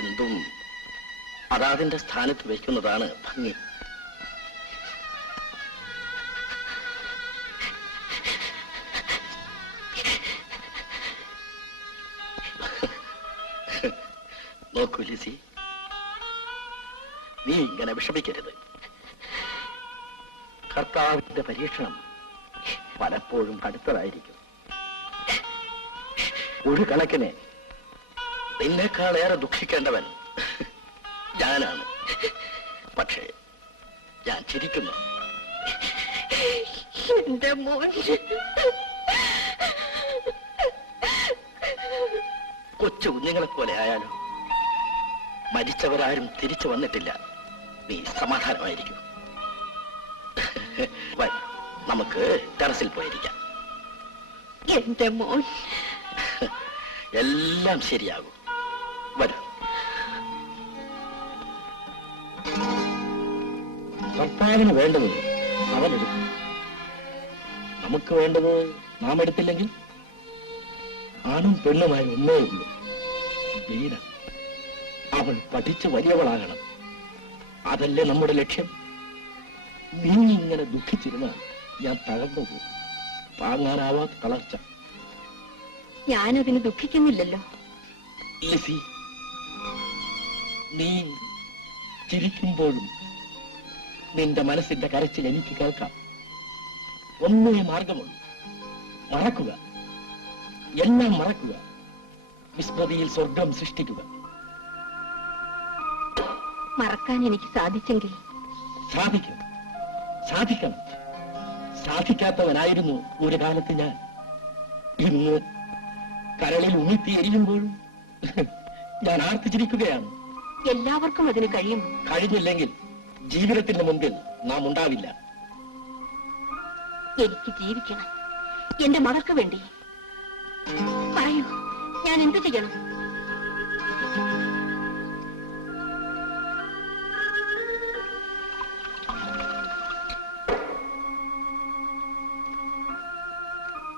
എന്തും അതാതിന്റെ സ്ഥാനത്ത് വയ്ക്കുന്നതാണ് ഭംഗി. നോക്കൂ ലിസി, നീ ഇങ്ങനെ വിഷമിക്കരുത്. കർത്താവിന്റെ പരീക്ഷണം പലപ്പോഴും കടുത്തതായിരിക്കും. ഒരു കണക്കിന് നിന്നേക്കാളേറെ ദുഃഖിക്കേണ്ടവൻ ഞാനാണ്. പക്ഷേ ഞാൻ ചിരിക്കുന്നു. എന്റെ മോൻ കൊച്ചു കുഞ്ഞുങ്ങളെ പോലെ ആയാലും മരിച്ചവരാരും തിരിച്ചു വന്നിട്ടില്ല. നീ സമാധാനമായിരിക്കും. നമുക്ക് ടെറസിൽ പോയിരിക്കാം. എന്റെ മോൻ എല്ലാം ശരിയാകും. വരൂ. കർത്താവിന് വേണ്ടത് അവനെടുക്കും. നമുക്ക് വേണ്ടത് നാം എടുത്തില്ലെങ്കിൽ ആണും പെണ്ണുമായി ഒന്നേ ഉള്ളൂ, വീര. അവൾ പഠിച്ച് വലിയവളാകണം. അതല്ലേ നമ്മുടെ ലക്ഷ്യം. നീ ഇങ്ങനെ ദുഃഖിച്ചിരുന്നാൽ ഞാൻ തകർന്നു പോകും. താങ്ങാനാവാത്ത തളർച്ച. ഞാനതിന് ദുഃഖിക്കുന്നില്ലല്ലോ. ലിസി, നീ ചിരിക്കുമ്പോഴും നിന്റെ മനസ്സിന്റെ കരച്ചിൽ എനിക്ക് കേൾക്കാം. ഒന്നേ മാർഗമുള്ളൂ. മറക്കുക, എല്ലാം മറക്കുക. വിസ്മൃതിയിൽ സ്വർഗം സൃഷ്ടിക്കുക. മറക്കാൻ എനിക്ക് സാധിച്ചെങ്കിൽ സാധിക്കും, സാധിക്കണം. സാധിക്കാത്തവനായിരുന്നു ഒരു കാലത്ത് ഞാൻ. ഇന്ന് കരളിൽ ഉമിത്തി എരിയുമ്പോഴും ഞാൻ ആർത്തിച്ചിരിക്കുകയാണ്. എല്ലാവർക്കും അതിന് കഴിയും. കഴിഞ്ഞില്ലെങ്കിൽ ജീവിതത്തിന്റെ മുമ്പിൽ നാം ഉണ്ടാവില്ല. എനിക്ക് ജീവിക്കണം, എന്റെ മകൾക്ക് വേണ്ടി. പറയൂ, ഞാൻ എന്തു ചെയ്യണം?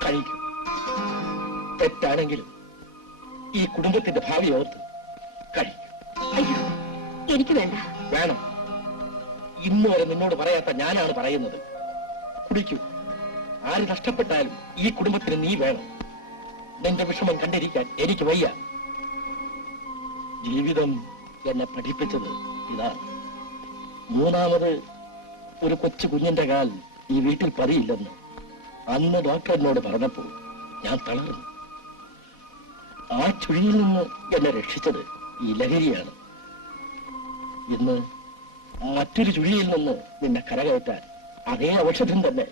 കഴിക്കും. തെറ്റാണെങ്കിലും ഈ കുടുംബത്തിന്റെ ഭാവി ഓർത്ത് കഴിക്കും. അയ്യോ, എനിക്ക് വേണ്ട. വേണം. ഇന്ന് വരെ നിന്നോട് പറയാത്ത ഞാനാണ് പറയുന്നത്. കുടിക്കൂ. ആര് നഷ്ടപ്പെട്ടാലും ഈ കുടുംബത്തിന് നീ വേണം. നിന്റെ വിഷമം കണ്ടിരിക്കാൻ എനിക്ക് വയ്യ. ജീവിതം എന്നെ പഠിപ്പിച്ചത് ഇതാണ്. മൂന്നാമത് ഒരു കൊച്ചു കുഞ്ഞിന്റെ കാൽ ഈ വീട്ടിൽ പതിയില്ലെന്ന് അന്ന് ഡോക്ടർ എന്നോട് പറഞ്ഞപ്പോൾ ഞാൻ തളർന്നു. ആ ചുഴിയിൽ നിന്ന് എന്നെ രക്ഷിച്ചത് ഈ ലഹരിയാണ്. ഇന്ന് മറ്റൊരു ചുഴിയിൽ നിന്ന് നിന്നെ കരകയറ്റാൻ അതേ ഔഷധം തന്നെ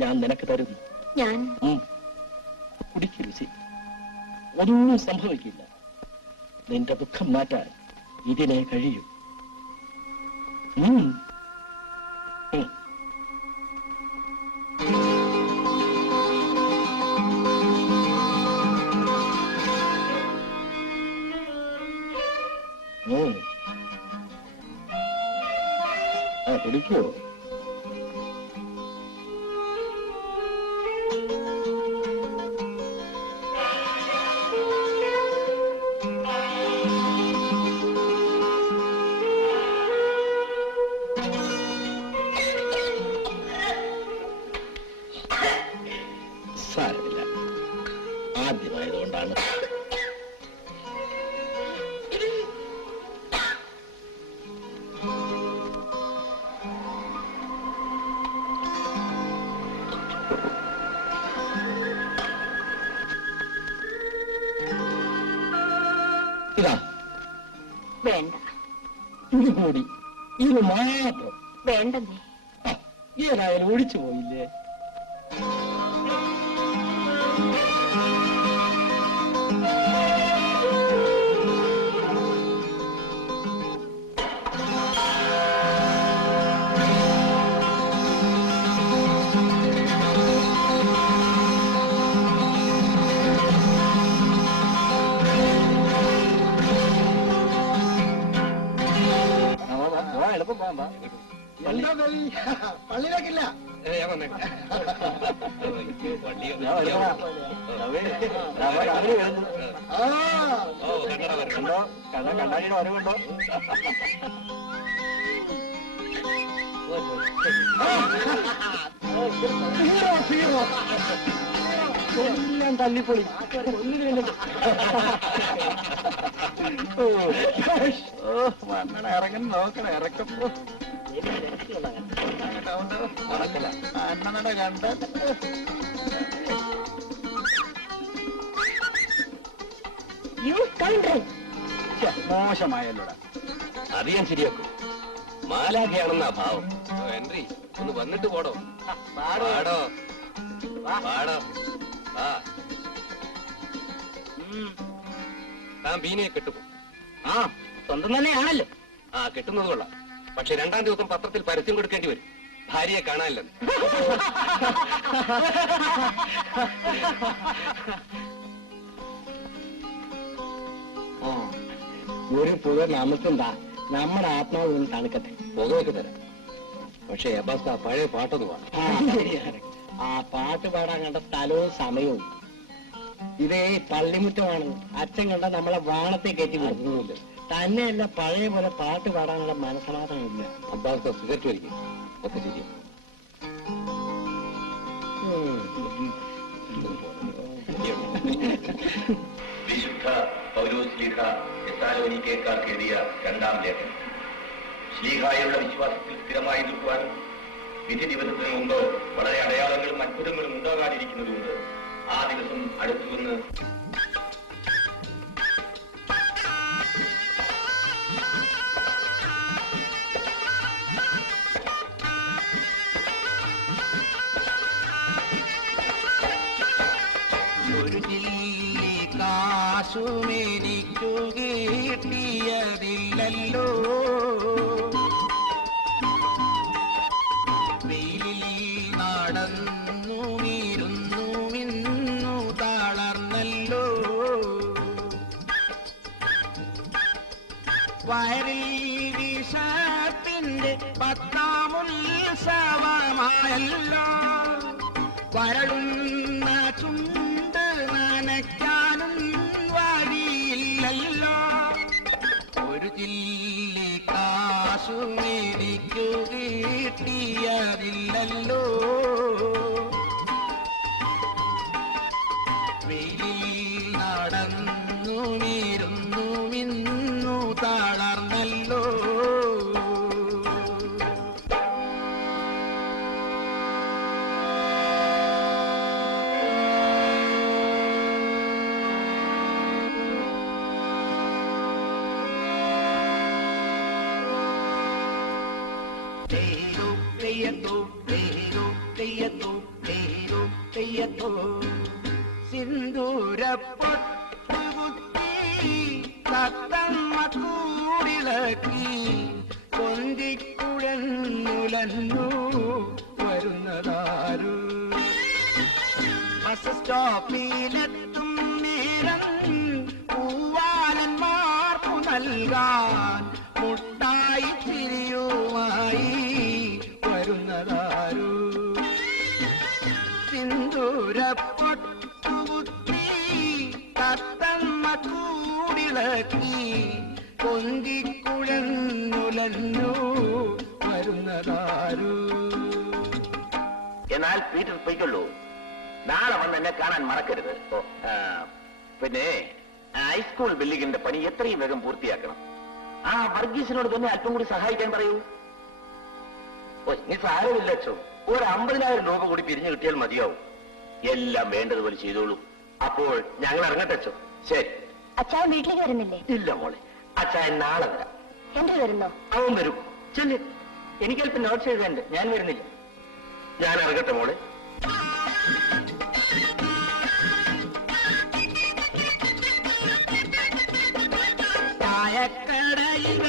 ഞാൻ നിനക്ക് തരുന്നു. ഞാൻ കുടിക്കൂ രുചി. ഒന്നും സംഭവിക്കില്ല. നിന്റെ ദുഃഖം മാറ്റാൻ ഇതിനെ കഴിയൂ. കുടിക്കോ? സാരമില്ല, ആദ്യമായതുകൊണ്ടാണ്. ഇതാ. വേണ്ട. ഇത് കൂടി, ഇത് മാത്രം വേണ്ടെന്നേ. ഏതായാലും ഒഴിച്ചു പോയില്ലേ? പള്ളിയിലേക്കില്ല. കണ്ടോ കണ്ണാടിയുടെ വരവുണ്ടോ? ഞാൻ തല്ലിപ്പൊളി ഇറങ്ങി നോക്കണം ഇറക്കപ്പോ അണ്ണനടെ കണ്ട മോശമായല്ലോടാ. അത് ഞാൻ ശരിയാക്കും. മാലാഖയാണെന്നാ ഭാവം. ഹെൻറി ഒന്ന് വന്നിട്ട് പോടോ. പാടോ പാടോ. താൻ ബീനയെ കെട്ടുപോ. ആ സ്വന്തം തന്നെയാണല്ലോ. ആ കെട്ടുന്നത് കൊള്ളാം. പക്ഷെ 2-ാം ദിവസം പത്രത്തിൽ പരസ്യം കൊടുക്കേണ്ടി വരും. ഭാര്യയെ കാണാനില്ലെന്ന്. ഒരു പുക നമുക്കെന്താ, നമ്മുടെ ആത്മാവ് ഒന്ന് തണുക്കട്ടെ. പുകയൊക്കെ തരാം. പക്ഷെ അബ്ബാസ് ആ പഴയ പാട്ടൊന്ന് പാടാം. ആ പാട്ട് പാടാൻ കണ്ട സ്ഥലവും സമയവും ഇതേ പള്ളിമുറ്റമാണ്. അച്ഛൻ കണ്ട നമ്മളെ വാണത്തെ കയറ്റി വിടുന്നില്ല. തന്നെയല്ല പഴയ പോലെ പാട്ട് പാടാനുള്ള മനസ്സമാധാനമില്ല. അബ്ബാസ് സിഗരറ്റ് വലിക്കും. ഒക്കെ ശരിയാ. വിശുദ്ധ പൗലോസ് ശ്ലീഹ തെസ്സലോനിക്കേക്കാർക്ക് എഴുതിയ 2-ാം ലേഖനം. ശ്ലീഹായുടെ വിശ്വാസത്തിൽ സ്ഥിരമായി നിൽക്കുവാനും വിധി ദിവസത്തിന് മുമ്പ് വളരെ അടയാളങ്ങളും അത്ഭുതങ്ങളും ഉണ്ടാകാനിരിക്കുന്നതുകൊണ്ട് ആ ദിവസം അടുത്തുവന്ന് കാശുമെനിക്കു കിട്ടിയതില്ലല്ലോ, വെയിലിൽ നടന്നു വീരുന്നു മിന്നു തളർന്നല്ലോ, വയറിൽ വിഷത്തിന്റെ 10-ാം ഉത്സവമായല്ലോ, വരളുന്ന ചുണ്ട് നനയ്ക്കാനും വഴിയില്ലല്ലോ, ഒരു ചില്ലി കാശുമെനിക്കു കിട്ടിയതില്ലല്ലോ, വെയിലിൽ നടന്നു വീരുന്നു മിന്നു തളർന്നല്ലോ. സിന്ദൂരപ്പൊട്ടുകുത്തി തത്തമ്മ കൂടിളക്കി കൊന്തിക്കുഴന്നുലന്നു വരുന്നതാരു, ബസ് സ്റ്റോപ്പിലെത്തും നേരം പൂവാലന്മാർക്കു നൽകാൻ മുട്ടായി ചിരിയുമായി വരുന്നതാരു, സിന്ദൂരപ്പൊട്ടുകുത്തി തത്തമ്മ കൂടിളക്കി കൊന്തിക്കുഴന്നുലന്നു വരുന്നതാരു. എന്നാൽ പീറ്റർ പൊയ്ക്കൊള്ളൂ. നാളെ വന്ന് എന്നെ കാണാൻ മറക്കരുത്. പിന്നെ ഹൈസ്കൂൾ ബിൽഡിങ്ങിന്റെ പണി എത്രയും വേഗം പൂർത്തിയാക്കണം. ആ വർഗീസിനോട് തന്നെ അല്പം കൂടി സഹായിക്കാൻ പറയൂ. നീ സാരമില്ല അച്ഛോ, ഒരു 50,000 രൂപ കൂടി പിരിഞ്ഞു കിട്ടിയാൽ മതിയാവും. എല്ലാം വേണ്ടതുപോലെ ചെയ്തോളൂ. അപ്പോൾ ഞങ്ങൾ ഇറങ്ങട്ടെ അച്ഛോ. ശരി. അച്ഛാൻ വീട്ടിലേക്ക് വരുന്നില്ലേ? ഇല്ല മോളെ, അച്ഛൻ നാളെ വരാം. ഹെൻറി വരുന്നോ? അവൻ വരും. ചെല്ല്. എനിക്കല്പം നോട്ട്സ് എഴുതാനുണ്ട്, ഞാൻ വരുന്നില്ല. ഞാൻ ഇറങ്ങട്ടെ മോളെ. ചായക്കടയിൽ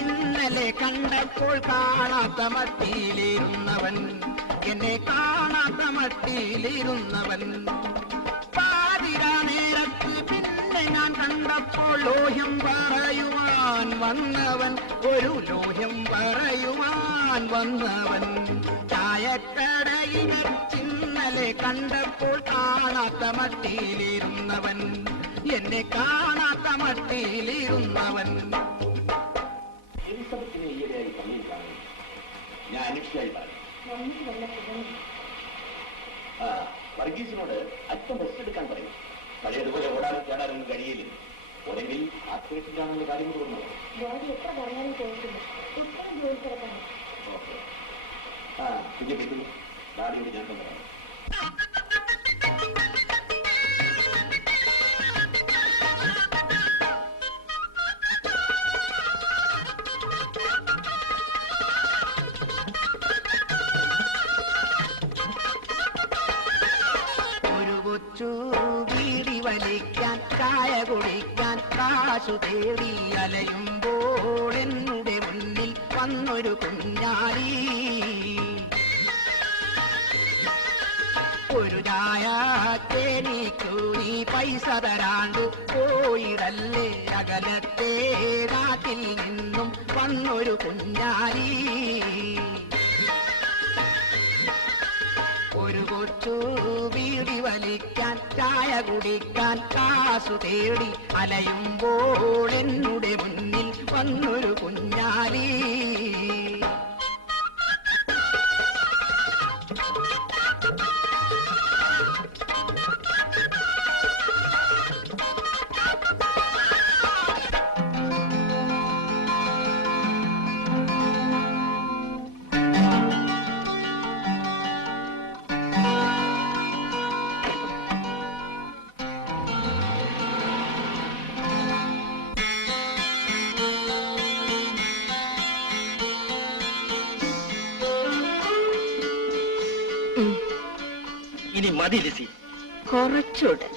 ഇന്നലെ കണ്ടപ്പോൾ കാണാത്ത മട്ടിയിലിരുന്നവൻ, എന്നെ കാണാത്ത മട്ടിയിലിരുന്നവൻ, പാതിരാ നേരത്ത് പിന്നെ ഞാൻ കണ്ടപ്പോൾ ലോഹ്യം പറയുവാൻ വന്നവൻ, ഒരു ലോഹ്യം പറയുവാൻ വന്നവൻ, ചായ ചായക്കടയിൽ വെച്ചിന്നലെ കണ്ടപ്പോൾ കാണാത്ത മട്ടിയിലിരുന്നവൻ, എന്നെ കാണാത്ത മട്ടിയിലിരുന്നവൻ. എലിസബത്തിനെ ഈയിടെയായി പള്ളിയിൽ കാണുന്നു. ഞാൻ അന്വേഷിച്ചായി പറഞ്ഞു. വർഗീസിനോട് അല്പം റെസ്റ്റ് എടുക്കാൻ പറയും. പഴയതുപോലെ ഓടാനും ചാടാനൊന്നും കഴിയില്ല. ഒരെങ്കിൽ ആത്മഹത്യയിലാണെന്നുള്ള കാര്യം തോന്നുന്നു. എത്ര പറഞ്ഞാലും ചോദിക്കുന്നു. ജോലി തിരക്കാണ്. കുഞ്ഞു കിട്ടുന്നു. ഡാഡിയോട് ഞാൻ പറയാം. വീടി വലിക്കാൻ ചായ കുടിക്കാൻ കാശു തേടി അലയുമ്പോൾ എന്നുടെ മുന്നിൽ വന്നൊരു കുഞ്ഞാലി. ഒരു ചായ തേനിക്കു നീ പൈസ തരാണ്ട് പോയിടല്ലേ, അകലത്തെ നാട്ടിൽ നിന്നും വന്നൊരു കുഞ്ഞാലി. ഒരു കൊച്ചു വീടി വലിക്കാൻ ചായ കുടിക്കാൻ കാശു തേടി അലയുമ്പോൾ എന്നുടെ മുന്നിൽ വന്നൊരു കുഞ്ഞാലി. ഇനി മതി ലിസി. കുറച്ചൂടെ.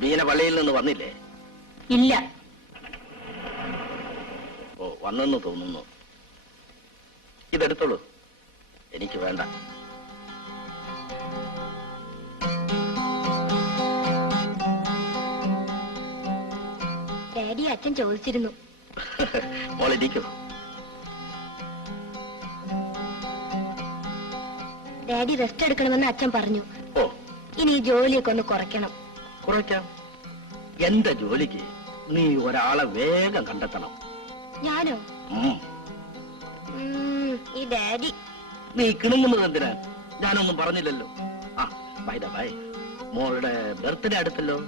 ബീന പള്ളിയിൽ നിന്ന് വന്നില്ലേ? ഇല്ല. ഓ, വന്നെന്ന് തോന്നുന്നു. ഇതെടുത്തോളൂ. എനിക്ക് വേണ്ട. ഡാഡി അച്ഛൻ ചോദിച്ചിരുന്നു. മോളിരിക്കൂ. ഡാഡി റെസ്റ്റ് എടുക്കണമെന്ന് അച്ഛൻ പറഞ്ഞു. ഓ, ഇനി ഈ ജോലിയൊക്കെ ഒന്ന് കുറയ്ക്കണം. കുറയ്ക്കാം. എന്റെ ജോലിക്ക് നീ ഒരാളെ വേഗം കണ്ടെത്തണം. ഞാനോ? ഈ ഡാഡി. നീ കിണുങ്ങുന്നത് എന്തിനാ? ഞാനൊന്നും പറഞ്ഞില്ലല്ലോ. ആ, ബൈ ദ ബൈ, മോളുടെ ബർത്ത്ഡേ അടുത്തല്ലോ.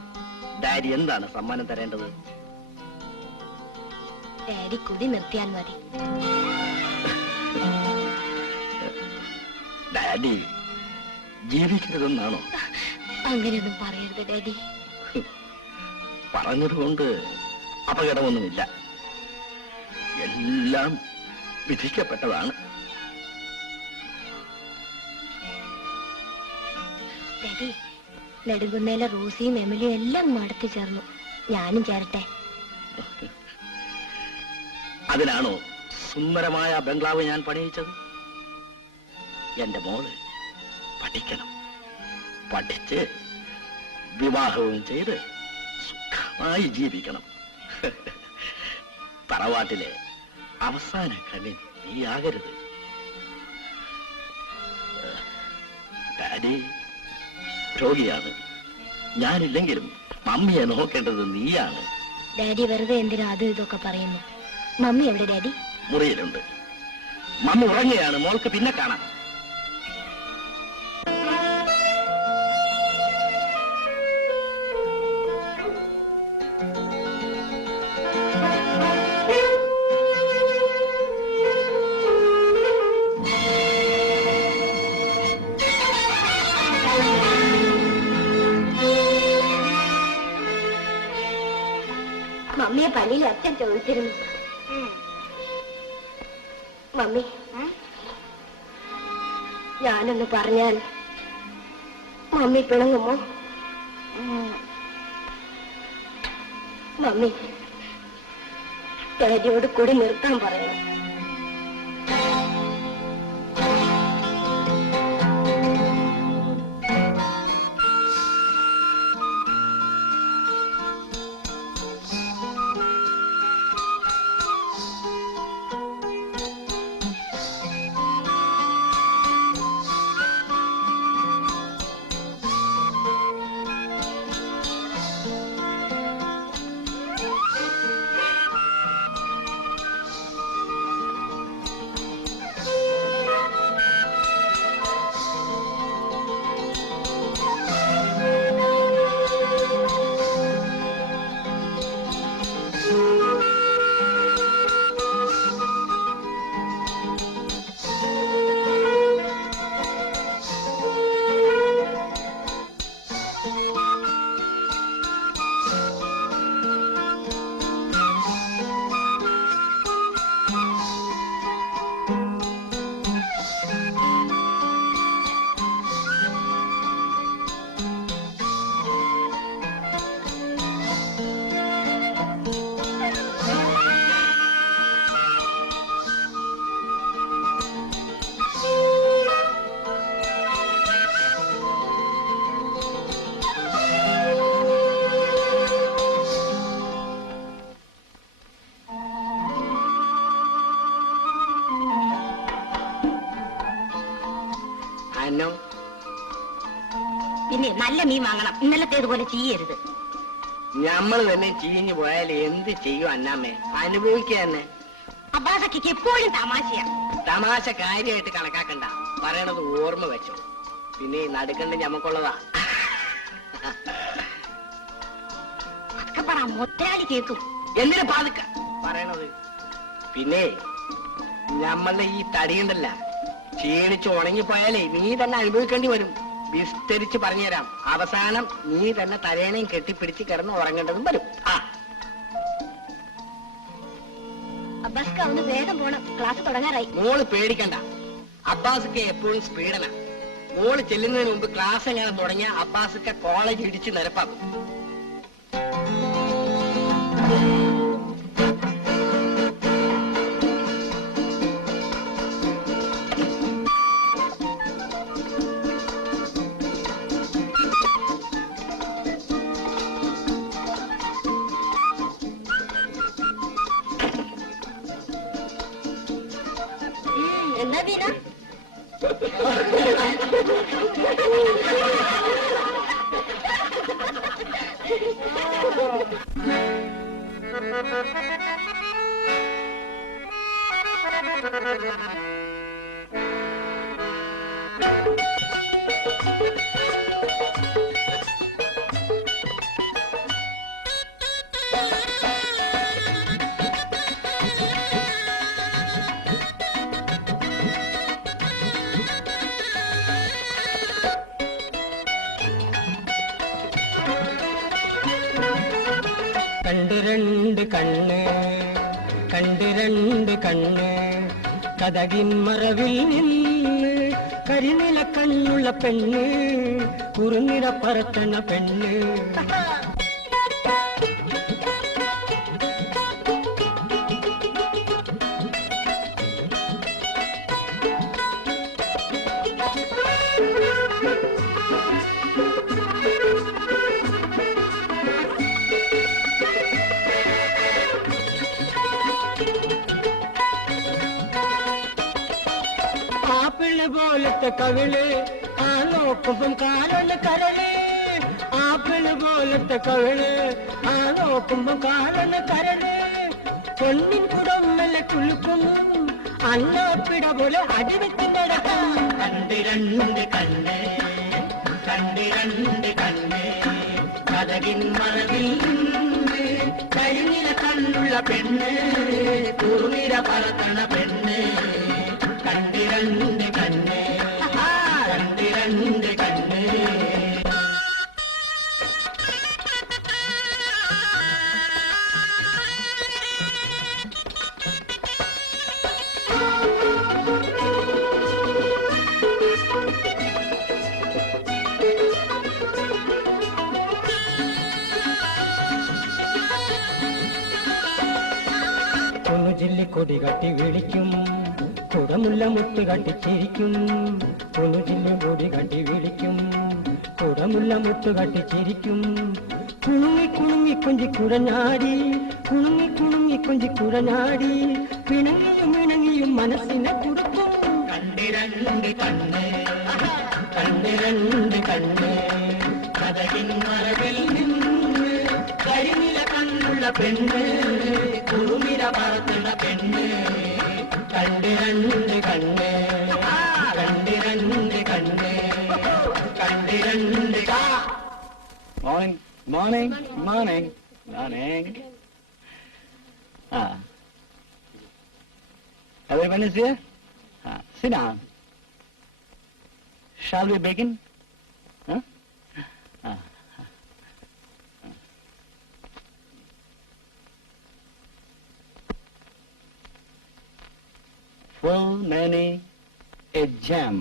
ഡാഡി എന്താണ് സമ്മാനം തരേണ്ടത്? ഡാഡി കുടി നിർത്തിയാൽ മതി. ഡാഡി ജീവിക്കരുതെന്നാണോ? അങ്ങനെയൊന്നും പറയരുത് ഡാഡി. പറഞ്ഞതുകൊണ്ട് അപകടമൊന്നുമില്ല. എല്ലാം വിധിക്കപ്പെട്ടതാണ്. ഡാഡി, നെടുങ്കുന്നേലെ റോസിയും എമിലിയും എല്ലാം മടത്തി ചേർന്നു. ഞാനും ചേരട്ടെ? അതിനാണോ സുന്ദരമായ ബംഗ്ലാവ് ഞാൻ പണിയിച്ചത്? എന്റെ മോള് പഠിക്കണം, പഠിച്ച് വിവാഹവും ചെയ്ത് സുഖമായി ജീവിക്കണം. തറവാട്ടിലെ അവസാന കണ്ണി നീയാകരുത്. ഡാഡി രോഗിയാണ്. ഞാനില്ലെങ്കിലും മമ്മിയെ നോക്കേണ്ടത് നീയാണ്. ഡാഡി വെറുതെ എന്തിനാ അതും ഇതൊക്കെ പറയുന്നു? മമ്മി എവിടെ ഡാഡി? മുറിയിലുണ്ട്. മമ്മി ഉറങ്ങുകയാണ്. മോൾക്ക് പിന്നെ കാണാം. മമ്മിയെ പള്ളിയിൽ അച്ഛൻ ചോദിച്ചിരുന്നു. മമ്മി, ഞാനൊന്ന് പറഞ്ഞാൽ മമ്മി പിണങ്ങുമോ? മമ്മി ഡാഡിയോട് കൂടി നിർത്താൻ പറയണം. പിന്നെ നല്ല മീൻ വാങ്ങണം. ഇന്നലത്തേതുപോലെ ചെയ്യരുത്. നമ്മൾ തന്നെ ചീഞ്ഞു പോയാൽ എന്ത് ചെയ്യും അന്നാമ്മേ? അനുഭവിക്കുക തന്നെ. അബ്ബാസക്ക് എപ്പോഴും തമാശയാ. തമാശ കാര്യമായിട്ട് കണക്കാക്കണ്ട, പറയണത് ഓർമ്മ വെച്ചോ. പിന്നെ നടുക്കണ്ട് ഞമ്മക്കുള്ളതാ. അതൊക്കെ പറ, മുതലാളി കേൾക്കും. എന്തിനാ പാതുക്ക പറയണത്? പിന്നെ നമ്മളുടെ ഈ തടിയുണ്ടല്ല, ക്ഷീണിച്ച് ഉണങ്ങിപ്പോയാലേ നീ തന്നെ അനുഭവിക്കേണ്ടി വരും. വിസ്തരിച്ച് പറഞ്ഞുതരാം. അവസാനം നീ തന്നെ തലേണയും കെട്ടിപ്പിടിച്ച് കിടന്ന് ഉറങ്ങേണ്ടതും വരും. അബ്ബാസ്ക്ക് ഒന്ന് വേഗം പോണം, ക്ലാസ് തുടങ്ങാറായി. മോള് പേടിക്കണ്ട, അബ്ബാസൊക്കെ എപ്പോഴും സ്പീഡനാ. മോള് ചെല്ലുന്നതിന് മുമ്പ് ക്ലാസ് എങ്ങനെ തുടങ്ങിയ അബ്ബാസൊക്കെ കോളേജ് ഇടിച്ച് നിരപ്പാക്കും. എന്താ വീണ? കണ്ട് രണ്ട് കണ്ണ്, കണ്ട് രണ്ട് കണ്ണ്, കതകിൻ മറവിൽ നിന്ന് കരിനില കണ്ണുള്ള പെണ്ണ്, കുറുനിറ പറത്തണ പെണ്ണ്. ആപ്പിള് പോലത്തെ കവിള്, ആ നോക്കുമ്പം കാലൊന്ന് കരള്. ആപ്പിള് പോലത്തെ കവിള്, ആ നോക്കുമ്പം കാലൊന്ന് കരള്. പൊന്നിൻ കുടമ്മല കുളുക്കും, അന്നാപ്പിട പോലെ അടിവെക്കുന്നടക്കം. കണ്ടിരണ്ട് കണ്ണ്, കണ്ടിരണ്ട് കണ്ണ്, കതകിൻ മറവിൽ കരിനില കണ്ണുള്ള പെണ്ണ്, കുറുനിര പറത്തണ പെണ്ണ്. കണ്ടിരണ്ട് കണ്ണ്, കണ്ടിരണ്ട് കണ്ണ്. കുനുജില്ലി കൊടി കട്ടി വിളിക്കും, കുടമുല്ല മുട്ട് കട്ടിച്ചിരിക്കും. കുനുജില്ലി കൊടി കട്ടി വിളിക്കും, കുടമുല്ല മുട്ട് കട്ടിച്ചിരിക്കും. കുണുങ്ങി കുണുങ്ങി കൊഞ്ചി കുഴഞ്ഞാടി, കുണുങ്ങി കുണുങ്ങി കൊഞ്ചി കുഴഞ്ഞാടി. പിണങ്ങിയും ഇണങ്ങിയും മനസ്സിനെ കുടുക്കും. കണ്ടിരണ്ട് കണ്ണ്, കണ്ടിരണ്ട് കണ്ണ്, കതകിൻ മറവിൽ നിന്ന് കരിനില കണ്ണുള്ള പെണ്ണ്, കുറുനിര പറത്തണ പെണ്ണ്. കണ്ടിരണ്ട് കണ്ണ്, കണ്ടിരണ്ട് കണ്ണ്, കണ്ടിരണ്ട്. Morning morning morning morning. Everyone is here? Sit down. Shall we begin? Huh? Full many a gem.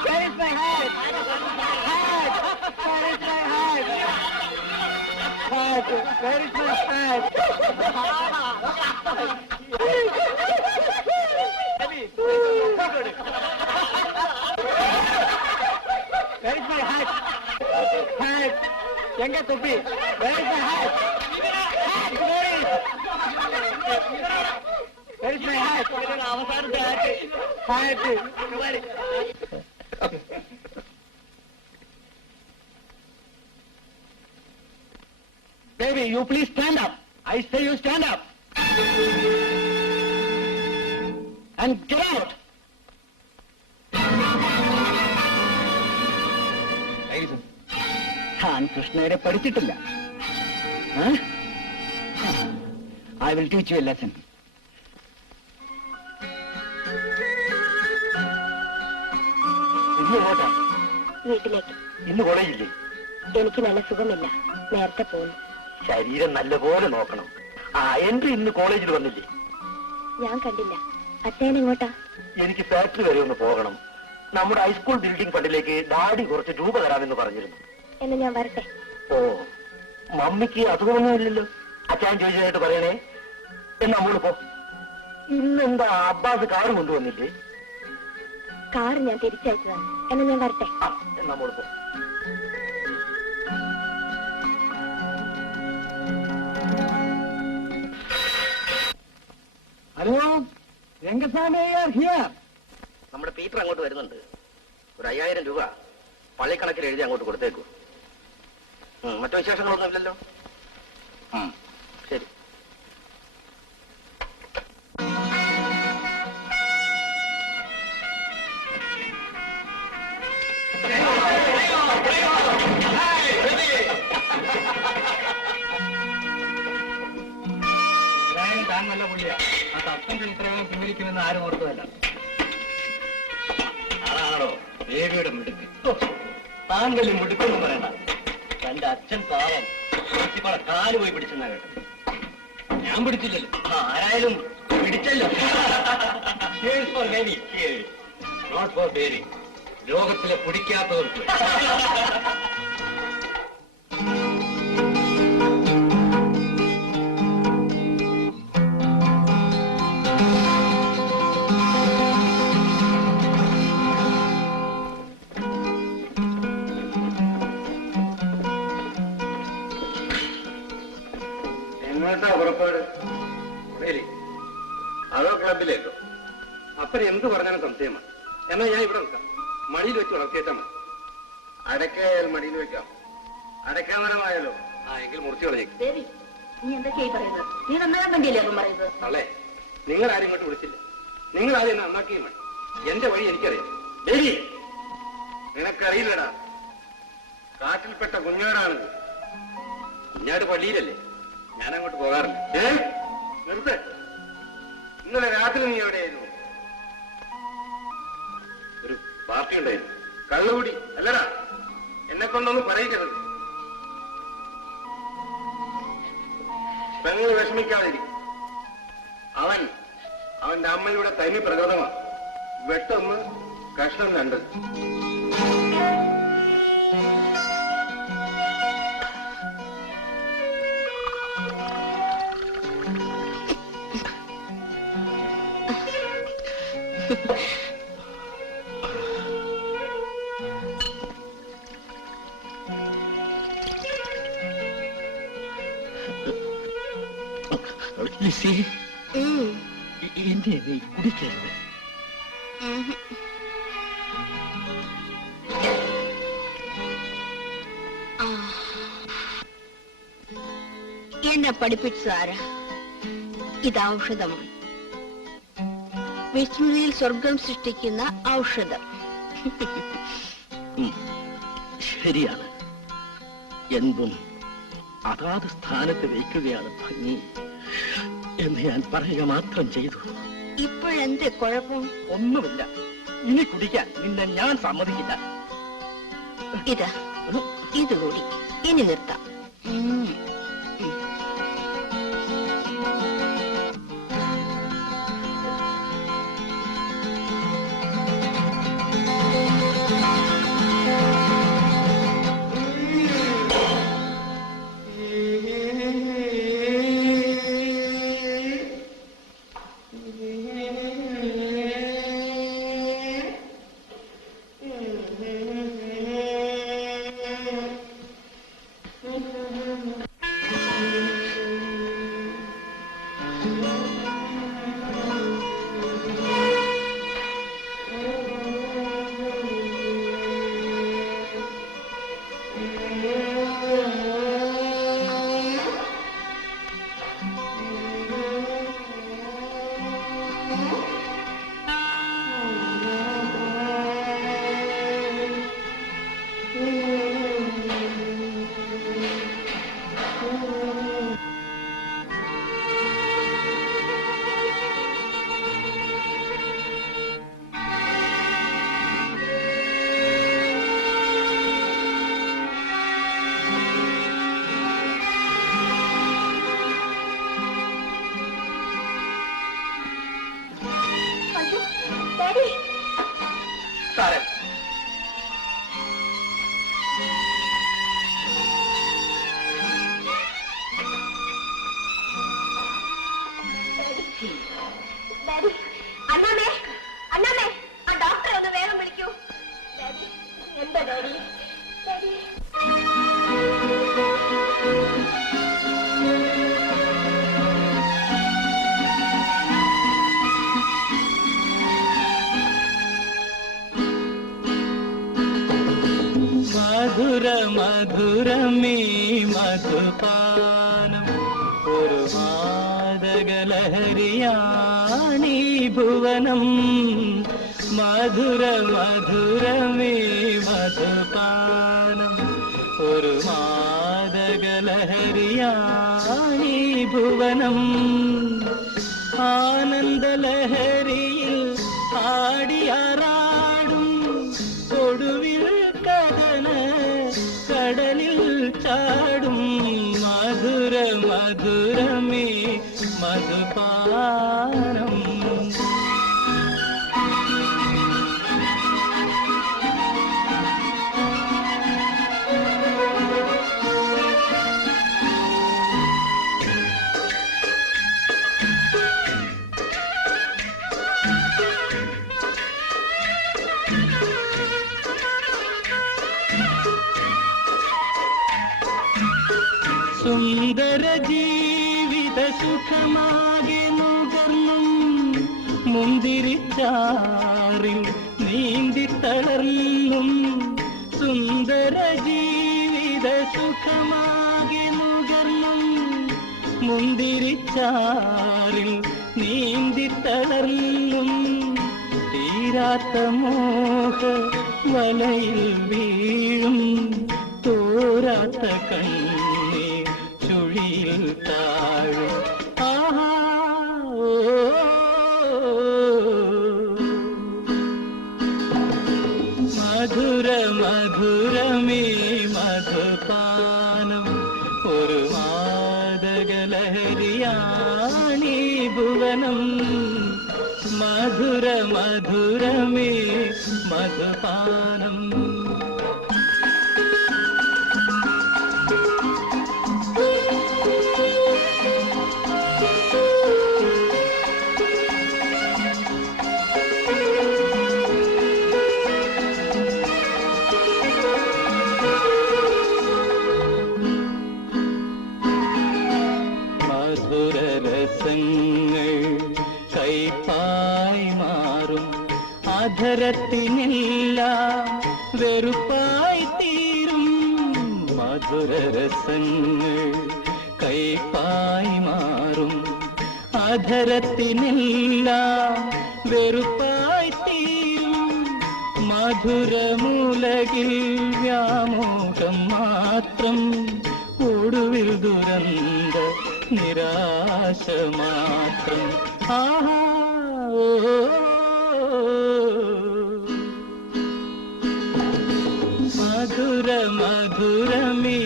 Where is my hat? Hat! Where is my hat? Hat! Where is my hat? Where is my hat? Hat! Yenga topi? Where is my hat? Where is my hat? Hat! Baby, you please stand up. I say you stand up. And get out. ഞാൻ കൃഷ്ണയെ പഠിച്ചിട്ടില്ല. I will teach you a lesson. വീട്ടിലേക്ക്. ഇന്ന് കോളേജില്ലേ? എനിക്ക് നല്ല സുഖമില്ല, നേരത്തെ പോകുന്നു. ശരീരം നല്ലപോലെ നോക്കണം. എന്റെ ഇന്ന് കോളേജിൽ വന്നില്ലേ? ഞാൻ കണ്ടില്ല. അച്ഛൻ എങ്ങോട്ടാ? എനിക്ക് ഫാക്ടറി വരെ ഒന്ന് പോകണം. നമ്മുടെ ഹൈസ്കൂൾ ബിൽഡിംഗ് ഫണ്ടിലേക്ക് ഡാഡി കുറച്ച് രൂപ തരാമെന്ന് പറഞ്ഞിരുന്നു. എന്ന് ഞാൻ വരട്ടെ. ഓ, മമ്മിക്ക് അതൊന്നുമില്ലല്ലോ. അച്ഛൻ ചോദിച്ചതായിട്ട് പറയണേ. എന്നാ നമ്മള് പോ. ഇന്നെന്താ അബ്ബാസ് കാറ് കൊണ്ടുവന്നില്ലേ? കാർ ഞാൻ തിരിച്ചയച്ചതാണ്. എന്ന് ഞാൻ വരട്ടെ. എന്നാ നമ്മള് പോ. Hello, Rangaswamy here. നമ്മുടെ പീറ്റർ അങ്ങോട്ട് വരുന്നുണ്ട്. ഒരു 5000 രൂപ പള്ളിക്കണക്കിൽ എഴുതി അങ്ങോട്ട് കൊടുത്തേക്കൂ. മറ്റു വിശേഷങ്ങളൊന്നും ഇല്ലല്ലോ? ശരി. താൻ നല്ല പുള്ളിയാ. ആ സസ്പെൻഷൻ ഇത്രയും പിൻവലിക്കുമെന്ന് ആരും ഓർത്തതല്ല. ആണോ ദേവിയുടെ മിടുക്ക്? താങ്കളും മിടുക്കൊന്നും പറയണ്ട. തന്റെ അച്ഛൻ പാവം പ്രിൻസിപ്പാളെ കാല് പോയി പിടിച്ചെന്നാ കേട്ടത്. ഞാൻ പിടിച്ചില്ലല്ലോ. ആരായാലും പിടിച്ചല്ലോ. നോട്ട് ഫോർ ബേരി. ലോകത്തിലെ പിടിക്കാത്തവർക്ക്. എങ്ങോട്ടാ പുറപ്പാട്? അതോ ക്ലബിലേക്കോ? അപ്പൻ എന്ത് പറഞ്ഞാലും സംശയമാണ്. എന്നാ ഞാൻ ഇവിടെ നിൽക്കാം. മണിയിൽ വെച്ച് വളർത്തിയേറ്റാ മതി. അടക്കയായാൽ മടിയിൽ വെക്കാം. അടക്കാമരമായാലോ? ആ എങ്കിൽ മുറിച്ചു കളഞ്ഞേക്ക്. ദേവി, നീ എന്തൊക്കെയായി പറയുന്നത്? നീ നന്നാകാൻ വേണ്ടിയല്ലേ അപ്പം പറയുന്നത്? തള്ളേ, നിങ്ങൾ ആരും ഇങ്ങോട്ട് വിളിച്ചില്ല. നിങ്ങൾ ആരും എന്നെ നന്നാക്കിയും വേണം. എന്റെ വഴി എനിക്കറിയാം. ദേവി, നിനക്കറിയില്ലടാ, കാട്ടിൽപ്പെട്ട കുഞ്ഞാടാണിത്. കുഞ്ഞാട് പള്ളിയിലല്ലേ? ഞാൻ അങ്ങോട്ട് പോകാറില്ല. നിർത്ത്. ഇന്നലെ രാത്രി നീ എവിടെയായിരുന്നു? ഒരു പാർട്ടി ഉണ്ടായിരുന്നു. കള്ളുകൂടി അല്ലടാ. എന്നെ കൊണ്ടൊന്നും പറയിക്കരുത്. പെങ്ങൾ വിഷമിക്കാതിരിക്കും. അവന്റെ അമ്മയുടെ തനി പ്രകൃതമാണ്. വെട്ടൊന്ന്, കഷ്ണം രണ്ട്. ലിസി, എന്നെ നീ കുടിക്കരുത്. എന്നെ പഠിപ്പിച്ചതാരാ? ഇത് ഔഷധമാണ്. വിസ്മൃതിയിൽ സ്വർഗം സൃഷ്ടിക്കുന്ന ഔഷധം. ശരിയാണ്. എന്തും അതാത് സ്ഥാനത്ത് വയ്ക്കുകയാണ് ഭംഗി എന്ന് ഞാൻ പറയുക മാത്രം ചെയ്തു. ഇപ്പോഴെന്ത് കുഴപ്പം? ഒന്നുമില്ല. ഇനി കുടിക്കാൻ നിന്നെ ഞാൻ സമ്മതിക്കില്ല. ഇതാ, ഇതുകൂടി ഇനി നിർത്താം. മധുര മധുരമേ മധുപാനം ഒരു മാദകലഹരിയാണീ ഭുവനം. മധുര മധുരമേ മധുപാനം ഒരു മാദകലഹരിയാണീ ഭുവനം. ആനന്ദലഹരിയിൽ ആടിയാറാടും ഒടുവിൽ കഥന കടലിൽ ചാടും മധുര മധുരമേ മധുപാനം. സുന്ദര ജീവിത സുഖമാകെ നുകർന്നും മുന്തിരിച്ചാറിൽ നീന്തി തളർന്നും. സുന്ദര ജീവിത സുഖമാകെ നുകർന്നും മുന്തിരിച്ചാറിൽ നീന്തി തളർന്നും. തീരാത്ത മോഹ വലയിൽ വീഴും തോരാത്ത കണ്ണീർ ചുഴിയിൽ താഴും. ആഹാ മധുര മധുരമേ മധുപാനം. ഒരു മാദകലഹരിയാണീ ഭുവനം. മധുര മധുരമേ മധുപാനം. കൈപ്പായി മാറും അധരത്തിനെല്ലാം വെറുപ്പായി തീരും. മധുരരസങ്ങൾ കൈപ്പായി മാറും അധരത്തിനെല്ലാം വെറുപ്പായി തീരും. മധുരമുലകിൽ വ്യാമോഹം മാത്രം ഒടുവിൽ ദുരന്ത നിരാശ മാത്രം. ആഹാ മധുര മധുരമേ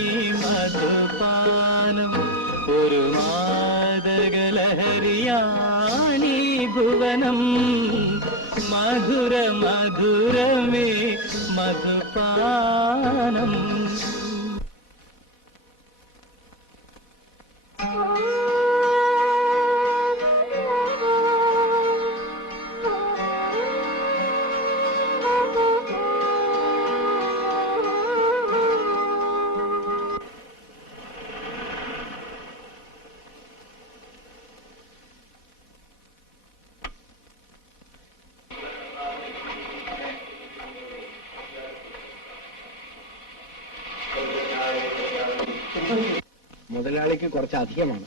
മധുപാനം. ഒരു മാദകലഹരിയാണീ ഭുവനം. മധുര മധുരമേ മധുപാനം. മുതലാളിക്ക് കുറച്ച് അധികമാണ്.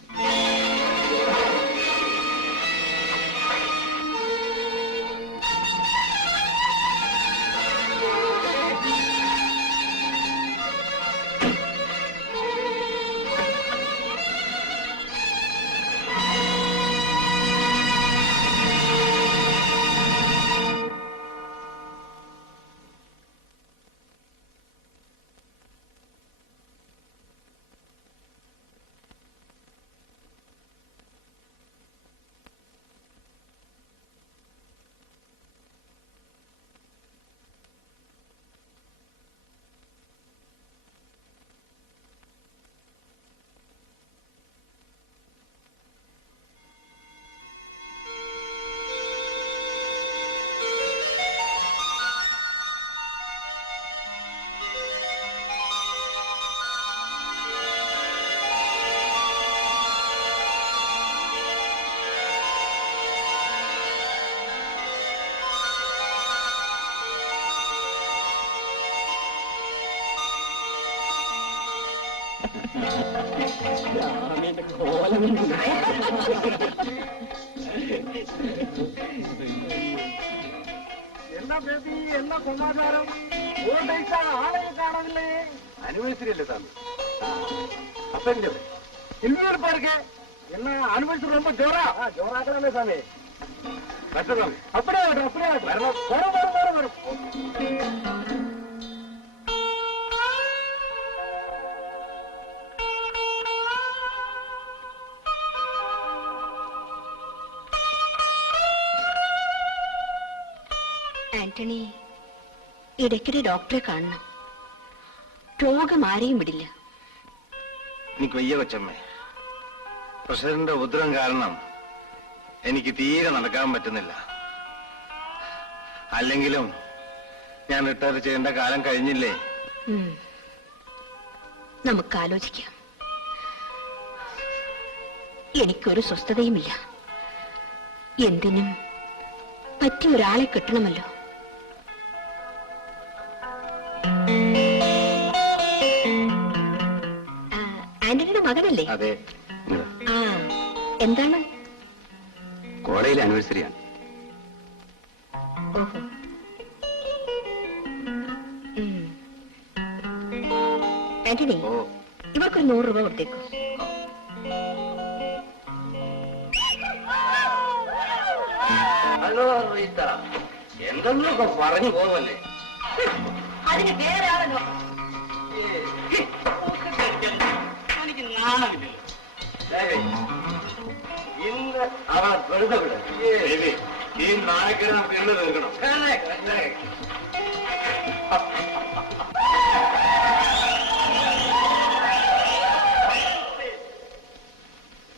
എന്നാ ബേബി, എന്നാ സമാചാരം? ആളെ കാണാനില്ലേ? ആനിവേഴ്സറി അല്ലേ സാറിന്? അപ്പൊ എന്റെ ഇന്നൊരു പേർക്ക് என்ன அனுபவிச்சு ரொம்ப ஜோரா ஜோராக்கவே சாமி கஷ்டம் அப்படியே வரும் அப்படியே வரும் வரும் வரும் ആന്റണി ഇടയ്ക്കിടെ ഡോക്ടറെ കാണണം. രോഗം ആരെയും വിടില്ല. എനിക്ക് വയ്യ കൊച്ചമ്മേ. പ്രസിഡന്റിന്റെ ഉദ്രം കാരണം എനിക്ക് തീരെ നടക്കാൻ പറ്റുന്നില്ല. അല്ലെങ്കിലും ഞാൻ റിട്ടയർ ചെയ്യേണ്ട കാലം കഴിഞ്ഞില്ലേ? നമുക്ക് ആലോചിക്കാം. എനിക്കൊരു സ്വസ്ഥതയുമില്ല. എന്തിനും പറ്റിയ ഒരാളെ കിട്ടണമല്ലോ. ആന്റണിയുടെ മകനല്ലേ? അതെ. ആ, എന്താണ്? കോളേജിലെ ആനിവേഴ്സറിയാണ്. ഓഹോ. ആന്റണി, ഇവർക്കൊരു 100 രൂപ കൊടുത്തേക്കൂ. ഹലോ റീത്ത, എന്തെന്നൊക്കെ പറഞ്ഞു പോകുമല്ലേ? അതിന് വേറെ ആളല്ലോ. എനിക്ക് നാണമില്ലല്ലോ. ഇന്ന് അവൻ വെറുതെ വിടും. ഈ നാണക്കേട് നമുക്ക് എണ്ണ തീർക്കണം.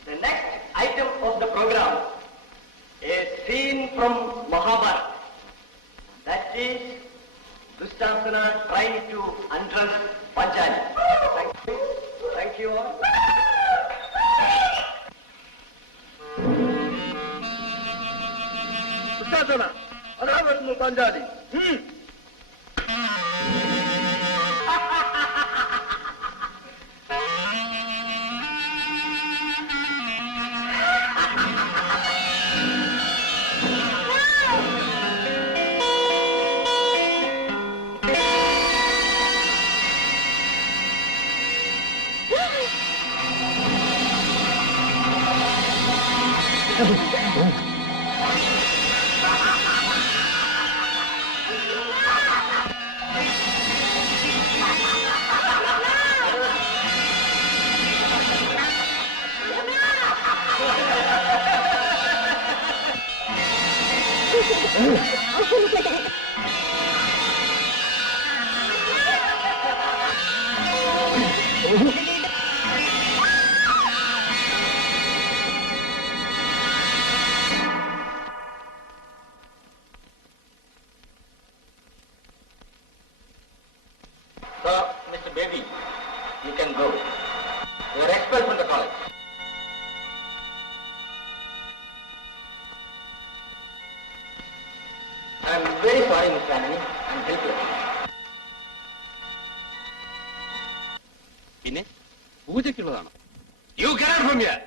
The next item of the program, a scene from Mahabharata. That is Dushasana trying to undress Panchali. Thank you. Thank you all. ദുശാസന അതാ വരുന്നു Panchali. So, Mr. Baby, you can go. You are expelled from the college. I am very sorry, Mr. Anthony. I am helpless. പിന്നെ പൂജയ്ക്കുള്ളതാണോ? You get out from here.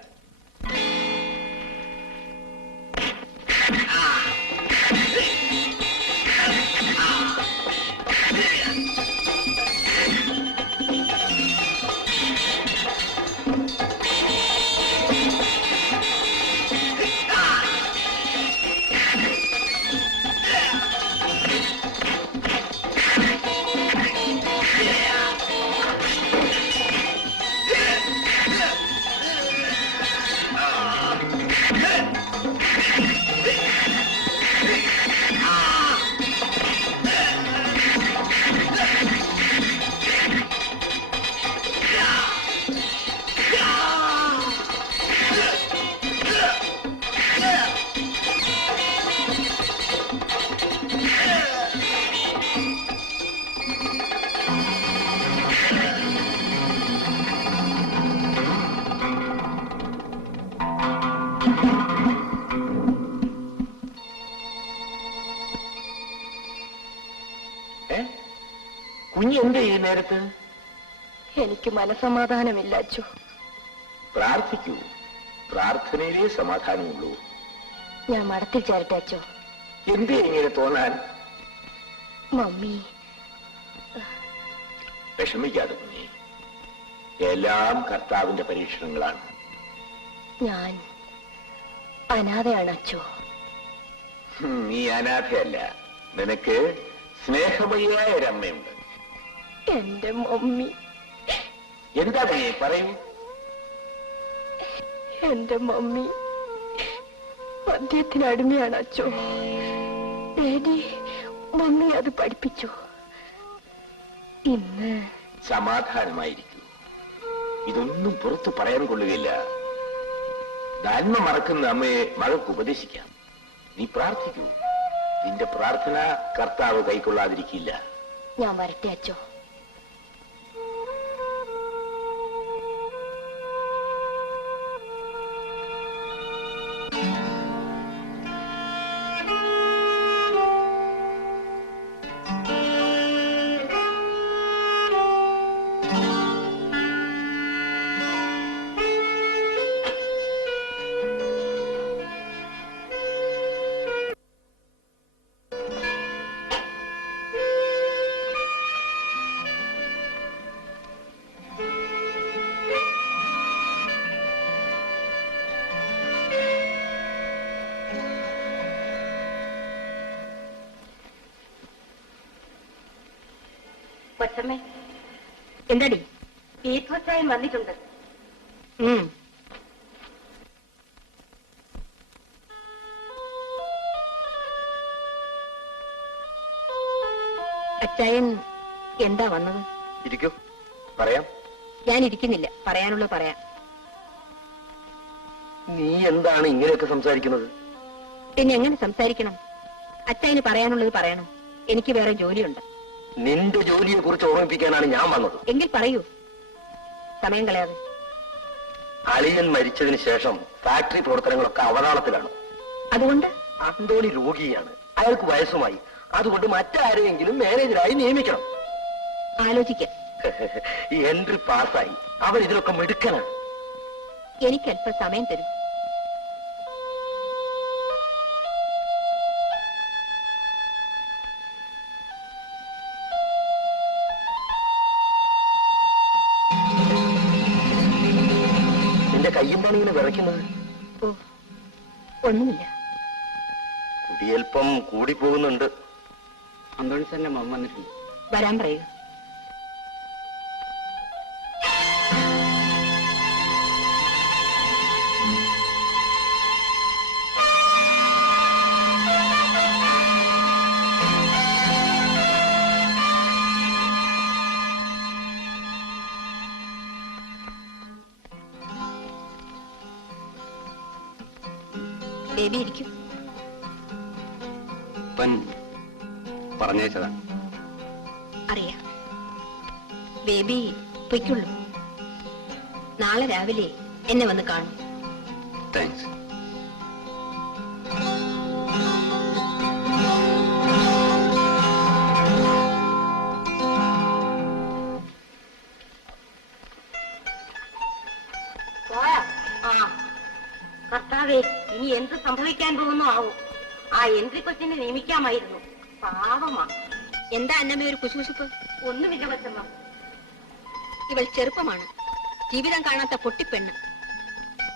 കുഞ്ഞ് എന്ത് ഈ നേരത്ത്? എനിക്ക് മനസമാധാനമില്ല അച്ചു. പ്രാർത്ഥിക്കൂ. പ്രാർത്ഥനയിലേ സമാധാനമുള്ളൂ. ഞാൻ മഠത്തിൽ ചേരട്ടെ അച്ചോ? എന്തേ ഇങ്ങനെ തോന്നാൻ? മമ്മി വിഷമിക്കാതെ കുഞ്ഞെ. എല്ലാം കർത്താവിന്റെ പരീക്ഷണങ്ങളാണ്. ഞാൻ അനാഥയാണ് അച്ചോ. നീ അനാഥയല്ല, നിനക്ക് സ്നേഹമയ്യായ ഒരമ്മയുണ്ട്. എന്റെ മമ്മി. എന്താ നീ പറയൂ? എന്റെ മമ്മി മദ്യത്തിന് അടിമയാണ് അച്ചോ. ഡാഡി മമ്മി അത് പഠിപ്പിച്ചു. ഇന്ന് സമാധാനമായിരിക്കൂ. ഇതൊന്നും പുറത്തു പറയാൻ കൊള്ളുകയില്ല. നന്മ മറക്കുന്ന അമ്മയെ മകൾക്ക് ഉപദേശിക്കാം. നീ പ്രാർത്ഥിക്കൂ. നിന്റെ പ്രാർത്ഥന കർത്താവ് കൈക്കൊള്ളാതിരിക്കില്ല. ഞാൻ വരട്ടെ അച്ചോ. കൊച്ചമ്മേ, എന്താടി? ഈശ്വച്ചായൻ വന്നിട്ടുണ്ട്. അച്ചായൻ എന്താ വന്നത്? ഇരിക്കൂ, പറയാം. ഞാൻ ഇരിക്കുന്നില്ല, പറയാനുള്ളത് പറയാം. നീ എന്താണ് ഇങ്ങനെയൊക്കെ സംസാരിക്കുന്നത്? പിന്നെ എങ്ങനെ സംസാരിക്കണം? അച്ചായന് പറയാനുള്ളത് പറയണം. എനിക്ക് വേറെ ജോലിയുണ്ട്. നിന്റെ ജോലിയെ കുറിച്ച് ഓർമ്മിപ്പിക്കാനാണ് ഞാൻ വന്നത്. എങ്കിൽ പറയൂ, സമയം കളയാതെ. അളിയൻ മരിച്ചതിന് ശേഷം ഫാക്ടറി പ്രവർത്തനങ്ങളൊക്കെ അവതാളത്തിലാണ്. അതുകൊണ്ട് അന്തോണി രോഗിയാണ്, അയാൾക്ക് വയസ്സുമായി. അതുകൊണ്ട് മറ്റാരെയെങ്കിലും മാനേജറായി നിയമിക്കണം. ആലോചിക്കാം. ഈ എൻട്രി പാസ്സായി. അവൻ ഇതിലൊക്കെ മിടുക്കനാണ്. എനിക്ക് അല്പം സമയം തരും. നിന്റെ കയ്യെന്താണ് ഇങ്ങനെ വിറയ്ക്കുന്നത്? ഓ, ഒന്നുമില്ല. കുടിയൽപ്പം കൂടിപ്പോകുന്നുണ്ട്. അന്തോണി സാറിന്റെ മമ്മ വന്നിട്ടുണ്ട്. വരാൻ പറയുക. ബേബി ഇരിക്കും. പറഞ്ഞേച്ചതാണ്. അറിയാം. ബേബി പൊയ്ക്കുള്ളൂ. നാളെ രാവിലെ എന്നെ വന്ന് കാണും. താങ്ക്സ്. കർത്താവേ, ഇനി എന്ത് സംഭവിക്കാൻ പോകുന്നു ആവോ? ആ എൻട്രി കൊച്ചിനെ നിയമിക്കാമായിരുന്നു. പാവമാ. എന്താ അന്നമ്മ ഒരു കുശുകുശുപ്പ്? ഒന്നുമില്ല കൊച്ചമ്മ. ഇവൾ ചെറുപ്പമാണ്, ജീവിതം കാണാത്ത പൊട്ടിപ്പെണ്ണ്.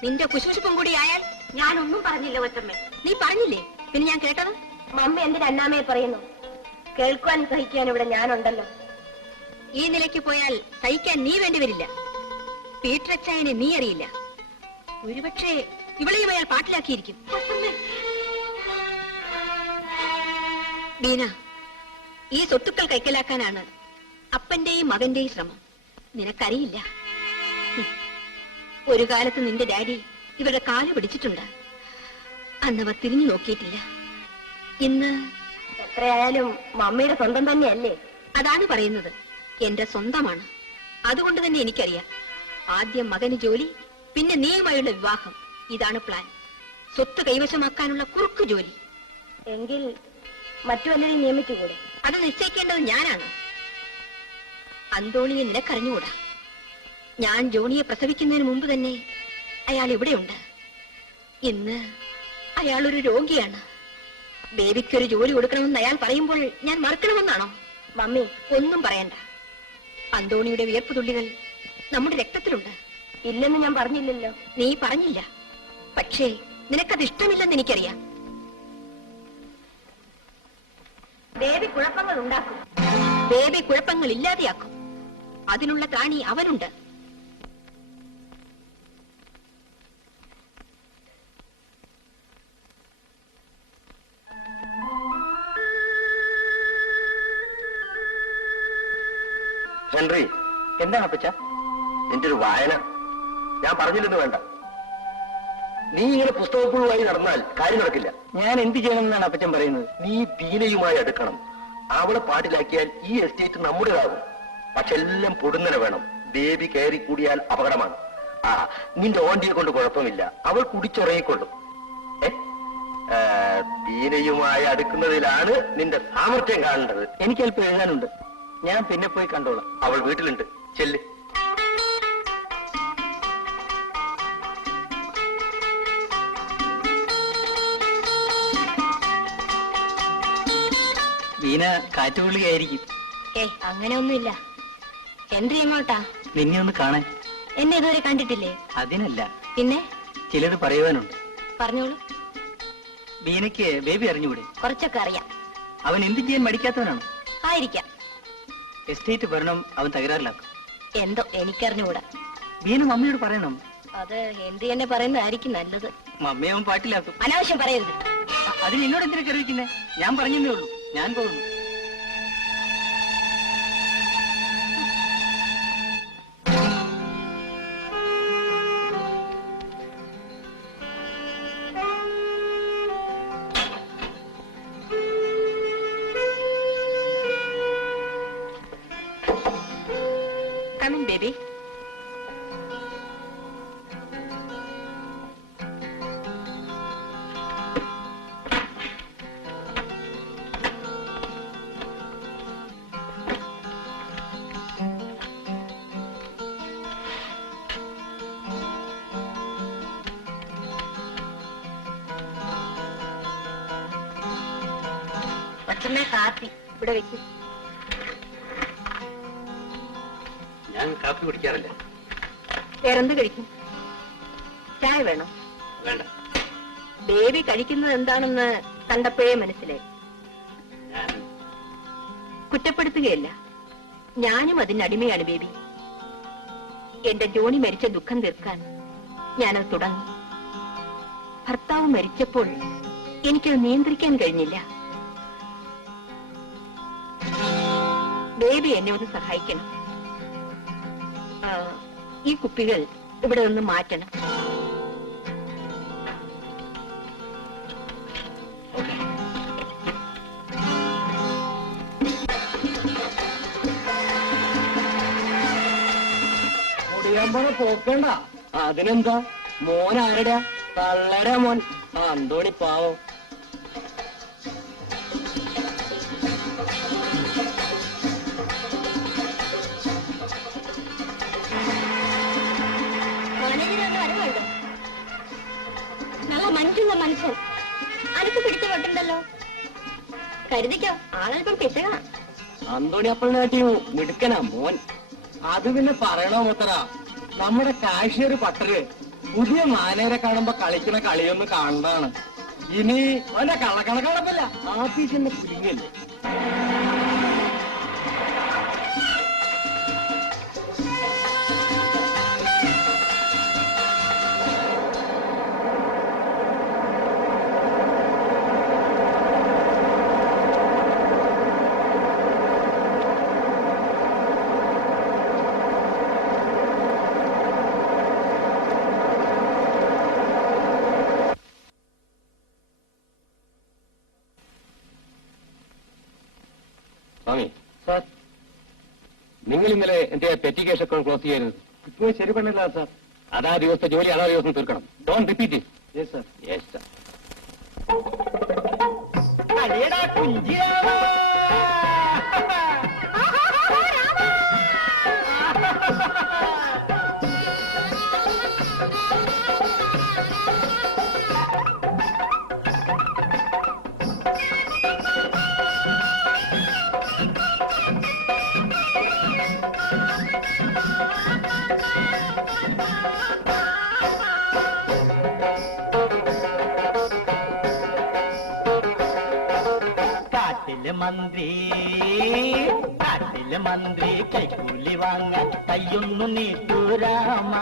നിന്റെ കുശുകുശുപ്പും കൂടി ആയാൽ? ഞാനൊന്നും പറഞ്ഞില്ല കൊച്ചമ്മേ. നീ പറഞ്ഞില്ലേ? പിന്നെ ഞാൻ കേട്ടത്? മമ്മ എന്തിന് അന്നാമയെ പറയുന്നു? കേൾക്കുവാനും സഹിക്കാനും ഇവിടെ ഞാനുണ്ടല്ലോ. ഈ നിലയ്ക്ക് പോയാൽ സഹിക്കാൻ നീ വേണ്ടി വരില്ല. പീറ്ററച്ചായനെ നീ അറിയില്ല. ഒരുപക്ഷെ ഇവളെയും അയാൾ പാട്ടിലാക്കിയിരിക്കും. ബീന, ഈ സ്വത്തുക്കൾ കൈക്കലാക്കാനാണ് അപ്പന്റെയും മകന്റെയും ശ്രമം. നിനക്കറിയില്ല. ഒരു കാലത്ത് നിന്റെ ഡാഡി ഇവരുടെ കാല് പിടിച്ചിട്ടുണ്ട്. അന്നവർ തിരിഞ്ഞു നോക്കിയിട്ടില്ല. ഇന്ന് എത്രയായാലും മമ്മിയുടെ സ്വന്തം തന്നെയല്ലേ? അതാണ് പറയുന്നത്. എന്റെ സ്വന്തമാണ്. അതുകൊണ്ട് തന്നെ എനിക്കറിയാം. ആദ്യം മകന് ജോലി, പിന്നെ നീയുമായുള്ള വിവാഹം. ഇതാണ് പ്ലാൻ. സ്വത്ത് കൈവശമാക്കാനുള്ള കുറുക്കു ജോലി. എങ്കിൽ മറ്റു വല്ലരെയും നിയമിച്ചുകൂടെ? അത് നിശ്ചയിക്കേണ്ടത് ഞാനാണ്. അന്തോണിയെ നിനക്കറിഞ്ഞുകൂടാ. ഞാൻ ജോണിയെ പ്രസവിക്കുന്നതിന് മുമ്പ് തന്നെ അയാൾ ഇവിടെയുണ്ട്. ഇന്ന് അയാൾ ഒരു രോഗിയാണ്. ബേബിക്കൊരു ജോലി കൊടുക്കണമെന്ന് അയാൾ പറയുമ്പോൾ ഞാൻ മറക്കണമെന്നാണോ? മമ്മി, ഒന്നും പറയണ്ട. അന്തോണിയുടെ വിയർപ്പ് തുള്ളികൾ നമ്മുടെ രക്തത്തിലുണ്ട്. ഇല്ലെന്ന് ഞാൻ പറഞ്ഞില്ലല്ലോ. നീ പറഞ്ഞില്ല. പക്ഷേ നിനക്കത് ഇഷ്ടമില്ലെന്ന് എനിക്കറിയാം. ബേബി കുഴപ്പങ്ങൾ ഉണ്ടാക്കും. ബേബി കുഴപ്പങ്ങൾ ഇല്ലാതെയാക്കും. അതിനുള്ള ത്രാണി അവനുണ്ട്. ഹെൻറി, എന്താണ് അപ്പച്ച? എന്റെ ഒരു വായന. ഞാൻ പറഞ്ഞില്ലെന്ന് വേണ്ട. നീ ഇങ്ങനെ പുസ്തകപ്പുഴുവായി നടന്നാൽ കാര്യം നടക്കില്ല. ഞാൻ എന്ത് ചെയ്യണമെന്നാണ് അപ്പച്ചൻ പറയുന്നത്? നീ ബീനയുമായി അടുക്കണം. അവളെ പാട്ടിലാക്കിയാൽ ഈ എസ്റ്റേറ്റ് നമ്മുടേതാകും. പക്ഷെ എല്ലാം പൊടുന്നനെ വേണം. ബേബി കയറി കൂടിയാൽ അപകടമാണ്. നിന്റെ ഓണ്ടിയെ കൊണ്ട് കുഴപ്പമില്ല, അവൾ കുടിച്ചുറങ്ങിക്കൊള്ളും. ബീനയുമായി അടുക്കുന്നതിലാണ് നിന്റെ സാമർത്ഥ്യം കാണേണ്ടത്. എനിക്ക് അല്പം എഴുതാനുണ്ട്. ഞാൻ പിന്നെ പോയി കണ്ടോളാം. അവൾ വീട്ടിലുണ്ട്, ചെല്ല്. വീണ കാറ്റുകൊള്ളുകയായിരിക്കും. അങ്ങനെയൊന്നുമില്ല. ഹെൻറി എങ്ങോട്ടാ? നിന്നെ ഒന്ന് കാണാൻ. എന്നെ ഇതുവരെ കണ്ടിട്ടില്ലേ? അതിനല്ല, പിന്നെ ചിലത് പറയുവാനുണ്ട്. പറഞ്ഞോളൂ. ബീനയ്ക്ക് ബേബി അറിഞ്ഞുകൂടെ? കുറച്ചൊക്കെ അറിയാം. അവൻ എന്ത് ചെയ്യാൻ മടിക്കാത്തവനാണ്? ആയിരിക്കാം. എസ്റ്റേറ്റ് ഭരണം അവൻ തകരാറിലാക്കും. എന്തോ എനിക്കറിഞ്ഞുകൂടാ. ബീന മമ്മിയോട് പറയണം. അത് ഹെൻറി എന്നെ പറയുന്നതായിരിക്കും നല്ലത്. മമ്മിയെ അവൻ പാട്ടിലാക്കും. അനാവശ്യം പറയരുത്. അതിന് എന്നോട് എന്തിനൊക്കെ അറിയിക്കുന്നേ? ഞാൻ പറഞ്ഞതേ ഉള്ളൂ. ഞാൻ പോകുന്നു. Come in, baby. അച്ഛനെ കാപ്പി ഇവിടെ വെക്കും. ഞാൻ കാപ്പി കുടിക്കാറില്ല. വേറെന്ത് കഴിക്കും? ചായ വേണം? വേണ്ട. ബേബി കഴിക്കുന്നത് എന്താണെന്ന് കണ്ടപ്പോഴേ മനസ്സിലായി. ഞാൻ കുറ്റപ്പെടുത്തുകയല്ല, ഞാനും അതിന് അടിമയാണ് ബേബി. എന്റെ ജോണി മരിച്ച ദുഃഖം തീർക്കാൻ ഞാനത് തുടങ്ങി. ഭർത്താവ് മരിച്ചപ്പോൾ എനിക്കത് നിയന്ത്രിക്കാൻ കഴിഞ്ഞില്ല. ബേബി എന്നെ ഒന്ന് സഹായിക്കണം. ഈ കുപ്പികൾ ഇവിടെ നിന്ന് മാറ്റണം. പോക്കണ്ട. അതിനെന്താ? മോൻ ആരടാ? തള്ളരാ മോൻ. അന്തോണി പാവം. നല്ല മനുഷ്യല്ല മനുഷ്യൻ. അനക്ക് പിടിച്ചു കൊട്ടുണ്ടല്ലോ. കരുതിക്കോ, ആളൽപ്പം പിശകാ. അന്തോണി അപ്പളിനാട്ടിയും മിടുക്കനാ മോൻ. അത് പിന്നെ പറയണോ മുത്തറ? നമ്മുടെ കാശ്യർ പട്ടര് പുതിയ മാനേരെ കാണുമ്പോ കളിക്കുന്ന കളിയൊന്ന് കാണുന്നതാണ്. ഇനി അവന്റെ കള്ളക്കണക്കണപ്പല്ല, ആഫീസിന്റെ പിടിങ്ങല്ലേ. സ്വാമി സാർ, നിങ്ങൾ ഇന്നലെ എന്റെ പെറ്റി കേസ് അക്കൗണ്ട് ക്ലോസ് ചെയ്യരുത്. ഇപ്പോൾ ശരി പണില്ല സാർ. അതാ ദിവസത്തെ ജോലി അതാ ദിവസം തീർക്കണം. Don't repeat it. Yes sir. Yes sir. മന്ത്രി കാട്ടിലെ മന്ത്രി കൈക്കൂലി വാങ്ങാൻ കയ്യൊന്നു നീട്ടൂരാമ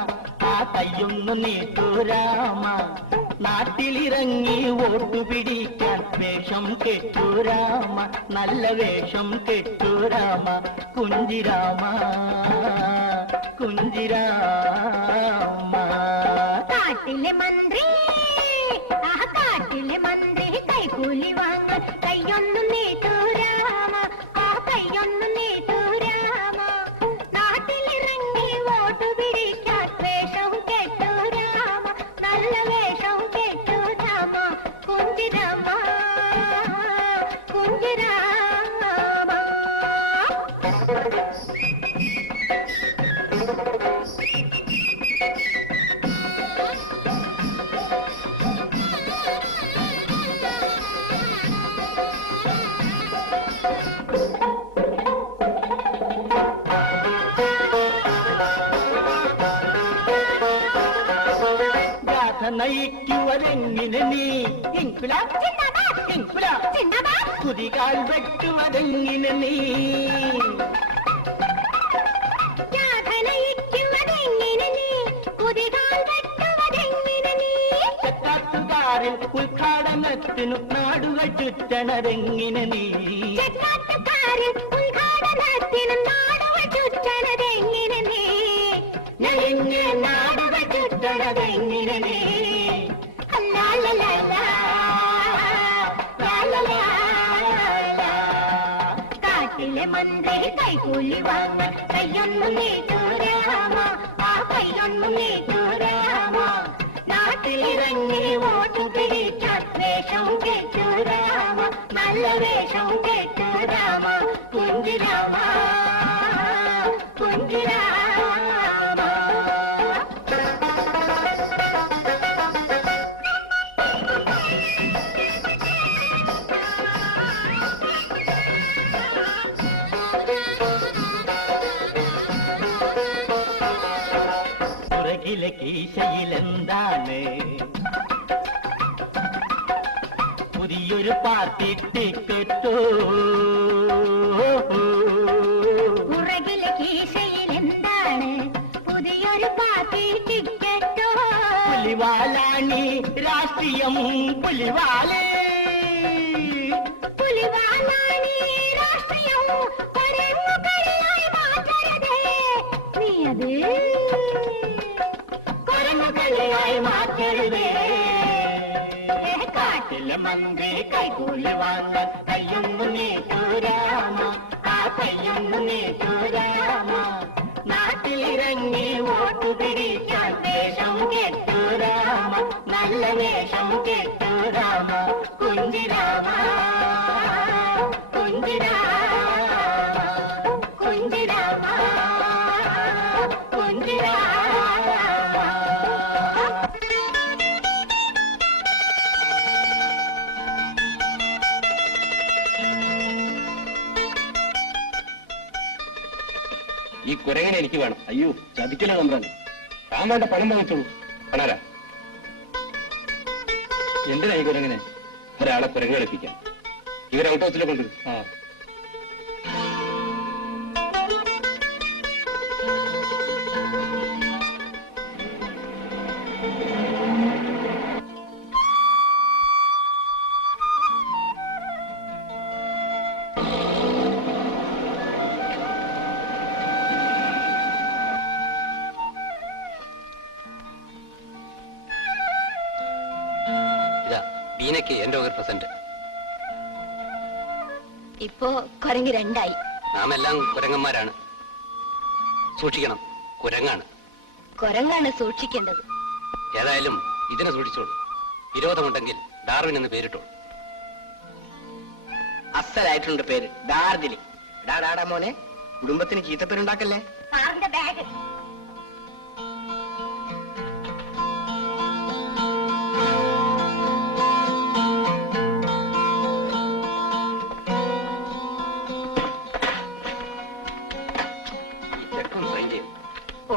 ആ കയ്യൊന്നു നീട്ടൂരാമ നാട്ടിലിറങ്ങി വോട്ടു പിടിക്കാൻ വേഷം കെട്ടൂരാമ നല്ല വേഷം കെട്ടൂരാമ കുഞ്ചിരാമ കുഞ്ചിരാമ കാട്ടിലെ മന്ത്രി കാട്ടിലെ മന്ത്രി കൈക്കൂലി വാങ്ങാൻ കയ്യൊന്നു നീട്ടൂരാമ ആ കയ്യൊന്നു നീട്ടൂരാമ നാട്ടിലിറങ്ങി വോട്ടു പിടിക്കാൻ വേഷം കെട്ടൂരാമ നല്ല വേഷം കെട്ടൂരാമ കുഞ്ചിരാമ കുഞ്ചിരാമ നയിക്കുവതെങ്ങിനെ നീ ഇൻകുലാബ് ഇൻകുലാബ് കുതികാൽ വെട്ടുവതെങ്ങിനെ നീ ചെക്കാട്ടുകാരിൽ ഉദ്ഘാടനത്തിനു നാടുകൾ ചുറ്റണതെങ്ങിനെ നീ നാടുകൾ ചുറ്റണതെങ്ങിനെ നീ കാട്ടിലെ മന്ത്രി കൈക്കൂലി വാങ്ങാൻ കയ്യൊന്നു നീട്ടൂരാമ ആ കയ്യൊന്നു നീട്ടൂരാമ നാട്ടിലിറങ്ങി വോട്ടു പിടിക്കാൻ വേഷം കെട്ടൂരാമ നല്ല വേഷം കെട്ടൂരാമ കുഞ്ചിരാമ കുഞ്ചിരാമ പുറകിലെ കീശയിലെന്താണ് പുതിയൊരു പാർട്ടി ടിക്കറ്റോ പുറകിലെ കീശയിലെന്താണ് പുതിയൊരു പാർട്ടി ടിക്കറ്റോ പുലിവാലാണി രാഷ്ട്രീയം പുലിവാലേ പുലിവാലാണി രാഷ്ട്രീയം കൊരങ്ങുകളിയായി മാറ്റരുതേ നീ അത് കൊരങ്ങുകളിയായി മാറ്റരുതേ കാട്ടിലെ മന്ത്രി കൈക്കൂലി വാങ്ങാൻ കയ്യൊന്നു നീട്ടൂരാമ ആ കയ്യൊന്നു നീട്ടൂരാമ നാട്ടിലിറങ്ങി വോട്ടു പിടിക്കാൻ വേഷം കെട്ടൂരാമ നല്ല വേഷം കെട്ടൂരാമ കുഞ്ചിരാമ കുഞ്ചിരാമ കുഞ്ചിരാമ കുഞ്ചിരാമ ഈ കുരങ്ങനെ എനിക്ക് വേണം. അയ്യോ ചതിക്കല നമ്പ്രാൻ. താൻ വേണ്ട പണം വാങ്ങിച്ചോളൂ. പണാരാ എന്തിനാ ഈ കുരങ്ങനെ? ഒരാളെ കുരങ്ങ് കളിപ്പിക്കാം. ഇവരെ ഔട്ട് ഹൗസിലെ കൊണ്ട് ബീനയ്ക്ക് എന്റെ വക പ്രസന്റ്. ഇപ്പോ കുരങ്ങ് രണ്ടായി. നാം എല്ലാം കുരങ്ങന്മാരാണ്. സൂക്ഷിക്കണം, കുരങ്ങാണ്. കുരങ്ങാണ് സൂക്ഷിക്കേണ്ടത്. ഏതായാലും ഇതിനെ സൂക്ഷിച്ചോളൂ. വിരോധമുണ്ടെങ്കിൽ ഡാർവിൻ എന്ന് പേരിട്ടോളൂ. അസലായിട്ടുണ്ട് പേര്, ഡാർദിലി. ഡാടാ മോനെ, കുടുംബത്തിന് ചീത്തപ്പേരുണ്ടാക്കല്ലേ. സാറിന്റെ ബാഗ് ഈ ചെക്കും സൈൻ ചെയ്യും. ഓ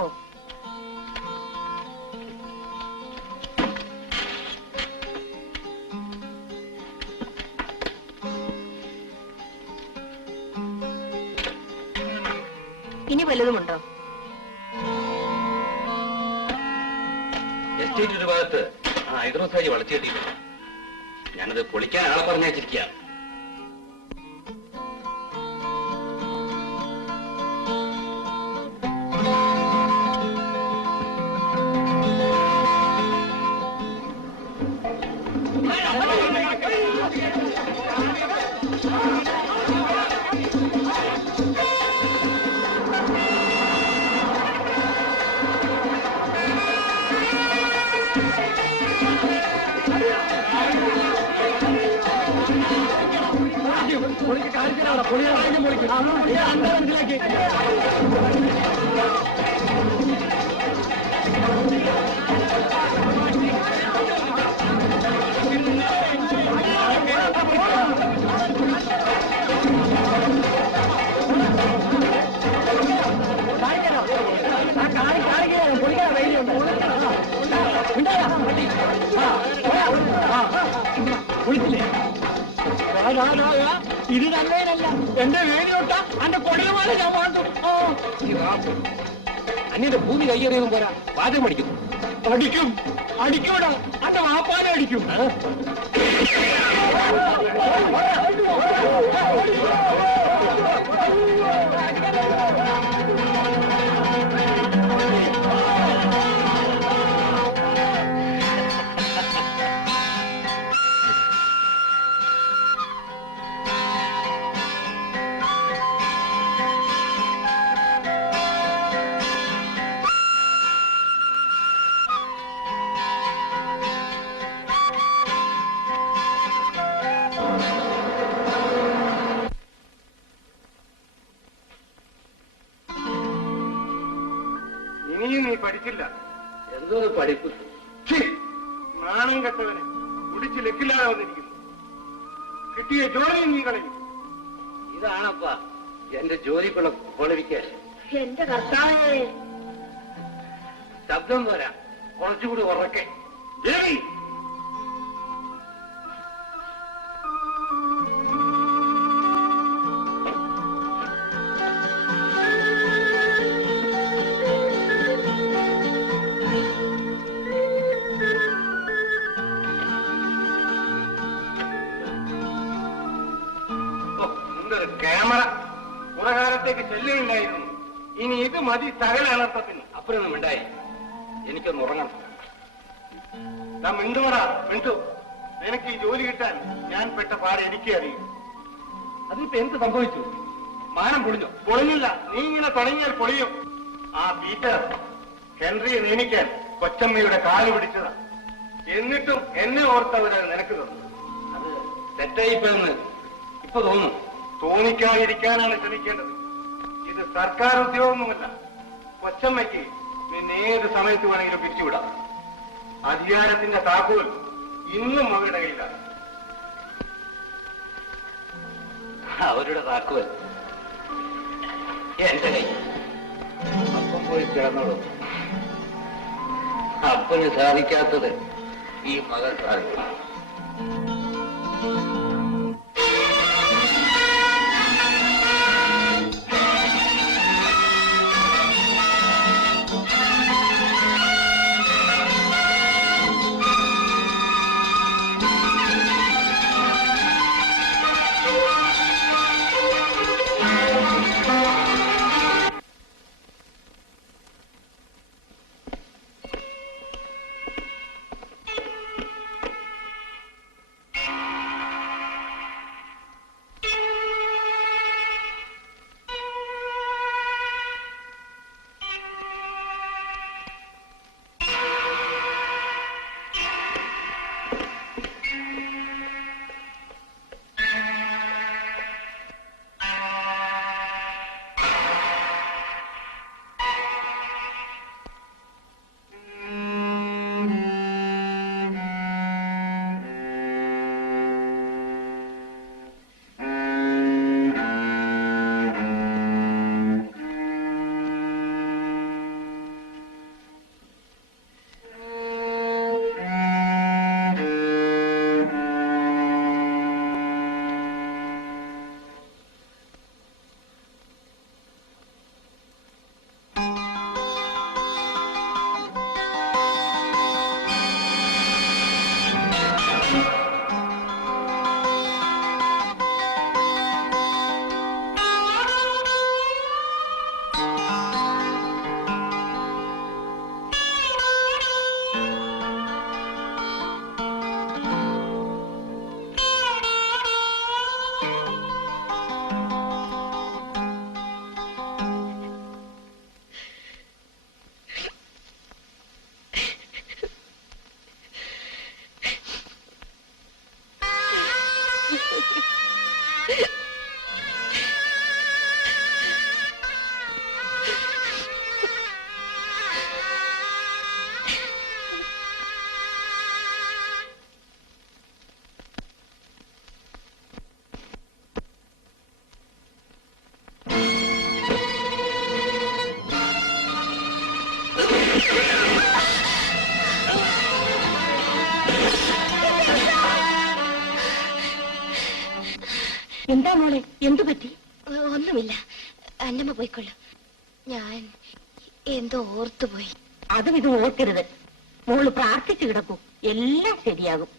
ഇനി വല്ലതുമുണ്ടോ? എസ്റ്റേറ്റ് ഒരു ഭാഗത്ത് ഹൈദ്രോസായി വളച്ചു കെട്ടിയിട്ടുണ്ട്. ഞാനത് പൊളിക്കാൻ ആളെ പറഞ്ഞയച്ചിരിക്കുക. ഇത് നല്ലതല്ല. എന്റെ വേദിയോട്ട എന്റെ കൊടിയമാണ് ഞാൻ മാറ്റും. അന്യന്റെ ഭൂമി കയ്യേറിയതും പോരാ, വാചകം അടിക്കുന്നു. അടിക്കും, അടിക്കൂടാ, എന്റെ വാപ്പാനെ അടിക്കും. ഇനിയും നീ പഠിച്ചില്ല. എന്തോ പഠിപ്പ്. നാണം കെട്ടവനെ കുടിച്ച് ലക്കില്ലാതെ വന്നിരിക്കുന്നു. കിട്ടിയ ജോലിയും നീ കളയും. ഇതാണപ്പാ എന്റെ ജോലിക്കുള്ള ക്വാളിഫിക്കേഷൻ. എന്റെ കർത്താവേ, ശബ്ദം പോരാ, കുറച്ചുകൂടി ഉറക്കെ. ദേവി, ക്യാമറ കുറെ കാലത്തേക്ക് ചെല്ലുകയില്ലായിരുന്നു. ഇനി ഇത് മതി സകല അനർത്ഥത്തിന്. അപ്പഴൊന്നും ഉണ്ടായി, എനിക്കൊന്ന് ഉറങ്ങണം. മിണ്ടുകൂടാ, മിണ്ടു. നിനക്ക് ഈ ജോലി കിട്ടാൻ ഞാൻ പെട്ട പാട് എനിക്ക് അറിയും. അതിപ്പോ എന്ത് സംഭവിച്ചു? മാനം പൊളിഞ്ഞോ? പൊളിഞ്ഞില്ല. നീ ഇങ്ങനെ തുടങ്ങിയാൽ പൊളിയും. ആ പീറ്റർ ഹെൻറിയെ നിയമിക്കാൻ കൊച്ചമ്മയുടെ കാല് പിടിച്ചതാ. എന്നിട്ടും എന്നെ ഓർത്തവരത് നിനക്ക് തന്നു. അത് തെറ്റായിപ്പോയെന്ന് ഇപ്പൊ തോന്നുന്നു. തോന്നിക്കാതിരിക്കാനാണ് ശ്രമിക്കേണ്ടത്. ഇത് സർക്കാർ ഉദ്യോഗമൊന്നുമല്ല. കൊച്ചമ്മയ്ക്ക് നിന്നെ ഏത് സമയത്ത് വേണമെങ്കിലും പിരിച്ചുവിടാം. അധികാരത്തിന്റെ താക്കോൽ ഇന്നും അവരുടെ കയ്യിലാണ്. അവരുടെ താക്കോൽ എന്റെ കൈ. അപ്പം പോയി കിടന്നോളൂ. അപ്പന് സാധിക്കാത്തത് ഈ മകൻ സാധിക്കും. എന്താ മോളെ, എന്തു പറ്റി? ഒന്നുമില്ല, അന്നമ്മ പോയിക്കൊള്ളു. ഞാൻ എന്തോ ഓർത്തുപോയി. അതും ഇതും ഓർക്കരുത്. മോള് പ്രാർത്ഥിച്ചു കിടക്കൂ, എല്ലാം ശരിയാകും.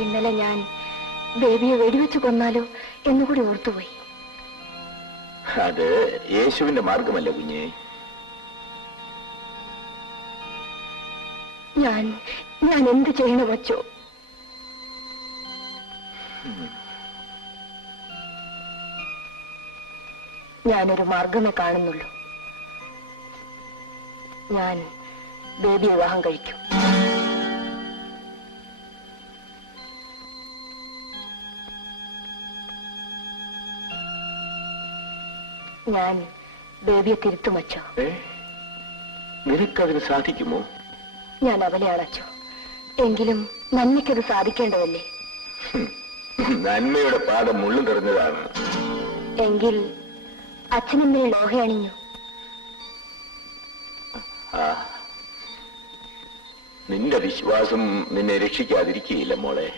ഇന്നലെ ഞാൻ ദേവിയെ വെടിവെച്ച് കൊന്നാലോ എന്നുകൂടി ഓർത്തുപോയി. അത് യേശുവിന്റെ മാർഗമല്ല കുഞ്ഞേ. ഞാൻ എന്ത് ചെയ്യണ വച്ചോ? ഞാനൊരു മാർഗമേ കാണുന്നുള്ളൂ. ഞാൻ ബേബി വിവാഹം കഴിക്കും. ഞാൻ ബേബിയെ തിരുത്തും അച്ചോ. നിനക്കതിന് സാധിക്കുമോ? ഞാൻ അവലെയാണ് അച്ചോ. എങ്കിലും നന്മയ്ക്കത് സാധിക്കേണ്ടതല്ലേ? നന്മയുടെ പാദം മുള്ളു നിറഞ്ഞതാണ്. എങ്കിൽ അച്ഛനെന്നെ ലോഹ അണിഞ്ഞു. നിന്റെ വിശ്വാസം നിന്നെ രക്ഷിക്കാതിരിക്കുകയില്ല മോളെ.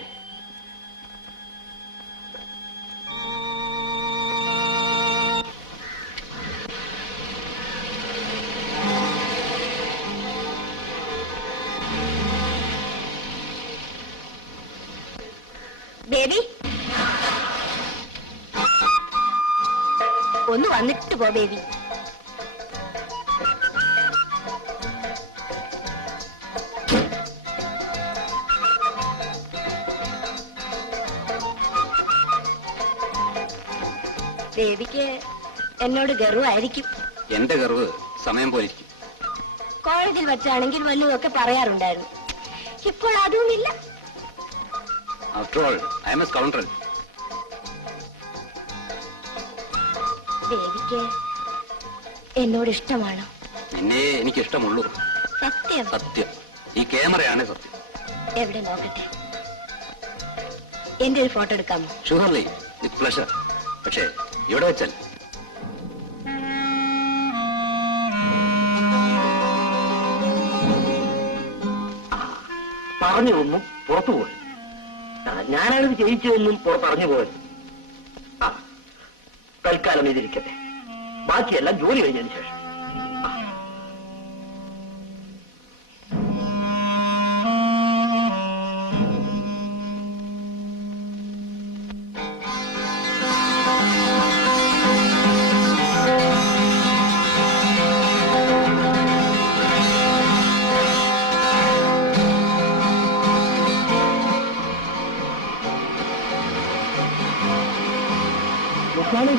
ബേബി, ഒന്ന് വന്നിട്ട് പോ ബേബി. ബേബിക്ക് എന്നോട് ഗർവമായിരിക്കും. എന്റെ ഗർവ് സമയം പോലിരിക്കും. കോളേജിൽ വെച്ചാണെങ്കിൽ വല്ലതൊക്കെ പറയാറുണ്ടായിരുന്നു. ഇപ്പോൾ അതുമില്ല. After all, I am a scoundrel. ബേബിക്ക് എന്നോട് ഇഷ്ടമാണോ? നിന്നെ എനിക്ക് ഇഷ്ടമുള്ളൂ. സത്യം? സത്യം. ഈ ക്യാമറയാണ് സത്യം. എവിടെ നോക്കട്ടെ. എന്റെ ഒരു ഫോട്ടോ എടുക്കാമോ? Surely, with pleasure. പക്ഷേ ഇവിടെ വെച്ചാൽ പറഞ്ഞതൊന്നും പുറത്തു പോയി. ഞാനാണിത് ചെയ്യിച്ചതെന്നും പറഞ്ഞു പോയത്. തൽക്കാലം ഇതിരിക്കട്ടെ. ബാക്കിയെല്ലാം ജോലി കഴിഞ്ഞതിന് ശേഷം.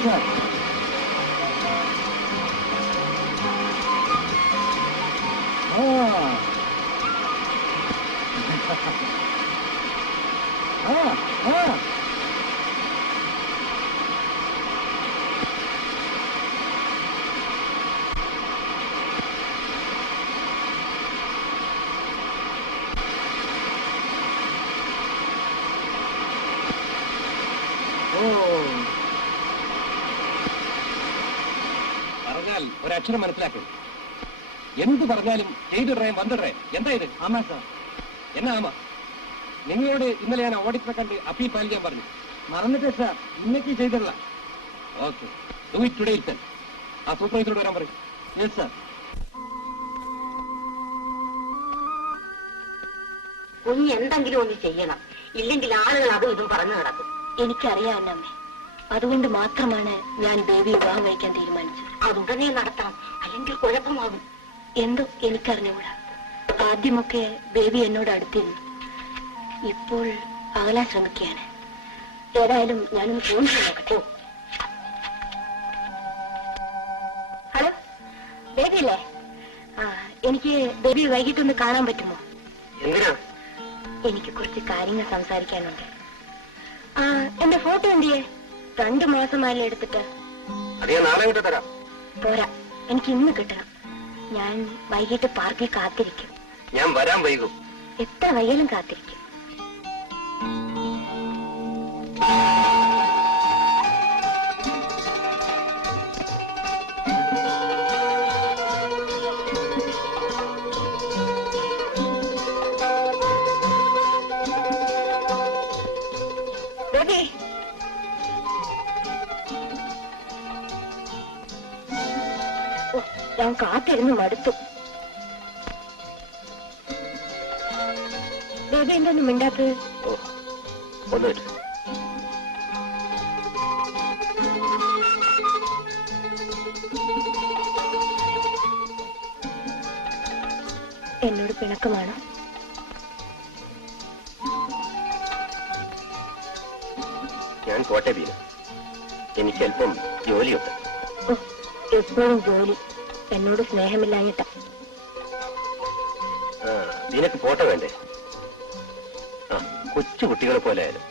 Sir. ഒരക്ഷരം മനസ്സിലാക്കും. എന്ത് പറഞ്ഞാലും ചെയ്തിടേ വന്നിടേ. എന്താ ഇത്? ആമാ സാർ. എന്നാ ആമാ? നിങ്ങളോട് ഇന്നലെ ഞാൻ ഓഡിറ്ററെ കണ്ട് അപ്പീൽ ഫയൽ ചെയ്യാൻ പറഞ്ഞു. മറന്നിട്ടേ സാർ, ഇന്നേക്ക് ചെയ്തിടല. Okay, do it today itself. ആ സൂപ്പർവൈസറോട് വരാൻ പറയും. Yes sir. കുഞ്ഞ് എന്തെങ്കിലും ഒന്ന് ചെയ്യണം. ഇല്ലെങ്കിൽ ആളുകൾ അതും ഇതും പറഞ്ഞു നടക്കും. എനിക്കറിയാം അമ്മേ. അതുകൊണ്ട് മാത്രമാണ് ഞാൻ ബേബി വിവാഹം കഴിക്കാൻ തീരുമാനിച്ചത്. അതുടനെ നടത്താം, അല്ലെങ്കിൽ കുഴപ്പമാകും. എന്തോ എനിക്കറിഞ്ഞുകൂടാ. ആദ്യമൊക്കെ ബേബി എന്നോട് അടുത്തിരുന്നു. ഇപ്പോൾ അകലാൻ ശ്രമിക്കുകയാണ്. ഏതായാലും ഞാനൊന്ന് ഫോൺ ചെയ്ത് നോക്കട്ടെ. ഹലോ, ബേബി അല്ലേ? എനിക്ക് ബേബി വൈകിട്ടൊന്ന് കാണാൻ പറ്റുമോ? എന്തിനാ? എനിക്ക് കുറച്ച് കാര്യങ്ങൾ സംസാരിക്കാനുണ്ട്. എന്റെ ഫോട്ടോ എന്തിയെ? 2 മാസമായാലും എടുത്തിട്ട്. അത് ഞാൻ നാളെ കിട്ടി തരാം. പോരാ, എനിക്ക് ഇന്ന് കിട്ടണം. ഞാൻ വൈകിട്ട് പാർക്കിൽ കാത്തിരിക്കും. ഞാൻ വരാൻ വൈകും. എത്ര വൈകലും കാത്തിരിക്കും. ഞാൻ കാത്തിരുന്ന് മടുത്തു. ബേബി എന്തൊന്നും മിണ്ടാത്തത്? എന്നോട് പിണക്കമാണോ? ഞാൻ പോട്ടെ ബീന, എനിക്ക് അല്പം ജോലിയുണ്ട്. എപ്പോഴും ജോലി. എന്നോട് സ്നേഹമില്ലാഞ്ഞിട്ടാ. നിനക്ക് പോട്ടെ വേണ്ടേ? കൊച്ചു കുട്ടികളെ പോലെ ആയാലും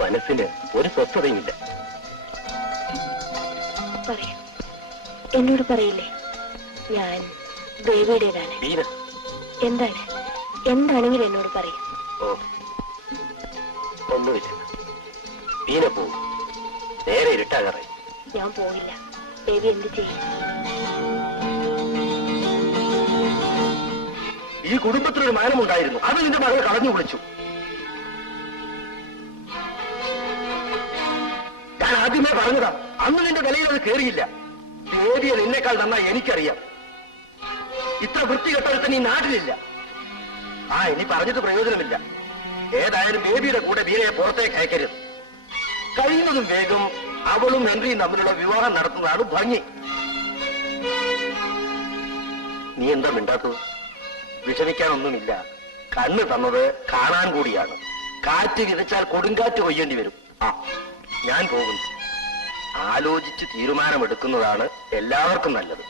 മനസ്സിന് ഒരു സ്വസ്ഥതയുമില്ല. പറയൂ, എന്നോട് പറയില്ലേ? ഞാൻ ബേബിയുടേതാണ്. വീര, എന്താണ്? എന്താണെങ്കിലും എന്നോട് പറയും. ഓ, ഒന്നുമില്ല. വീര പോവും. നേരെ ഇരുട്ടാകാറായി. ഞാൻ പോകില്ല. ബേബി എന്ത് ചെയ്യും? ഈ കുടുംബത്തിനൊരു മാനമുണ്ടായിരുന്നു, അത് നിന്റെ മകൾ കളഞ്ഞു കുളിച്ചു. ഞാൻ ആദ്യമേ പറഞ്ഞതാ, അന്ന് നിന്റെ നിലയിൽ അത് കയറിയില്ല. ബേബിയെ നിന്നേക്കാൾ നന്നായി എനിക്കറിയാം. ഇത്ര വൃത്തികെട്ടൊരുത്തൻ ഈ നാട്ടിലില്ല. ഇനി പറഞ്ഞിട്ട് പ്രയോജനമില്ല. ഏതായാലും ബേബിയുടെ കൂടെ വീരയെ പുറത്തേക്ക് അയക്കരുത്. കഴിയുന്നതും വേഗം അവളും ഹെൻറിയും തമ്മിലുള്ള വിവാഹം നടത്തുന്നതാണ് ഭംഗി. നീ എന്താ മിണ്ടാത്തത്? വിഷമിക്കാനൊന്നുമില്ല. കണ്ണ് തന്നത് കാണാൻ കൂടിയാണ്. കാറ്റ് വിതച്ചാൽ കൊടുങ്കാറ്റ് കൊയ്യേണ്ടി വരും. ഞാൻ പോകുന്നു. ആലോചിച്ച് തീരുമാനമെടുക്കുന്നതാണ് എല്ലാവർക്കും നല്ലത്.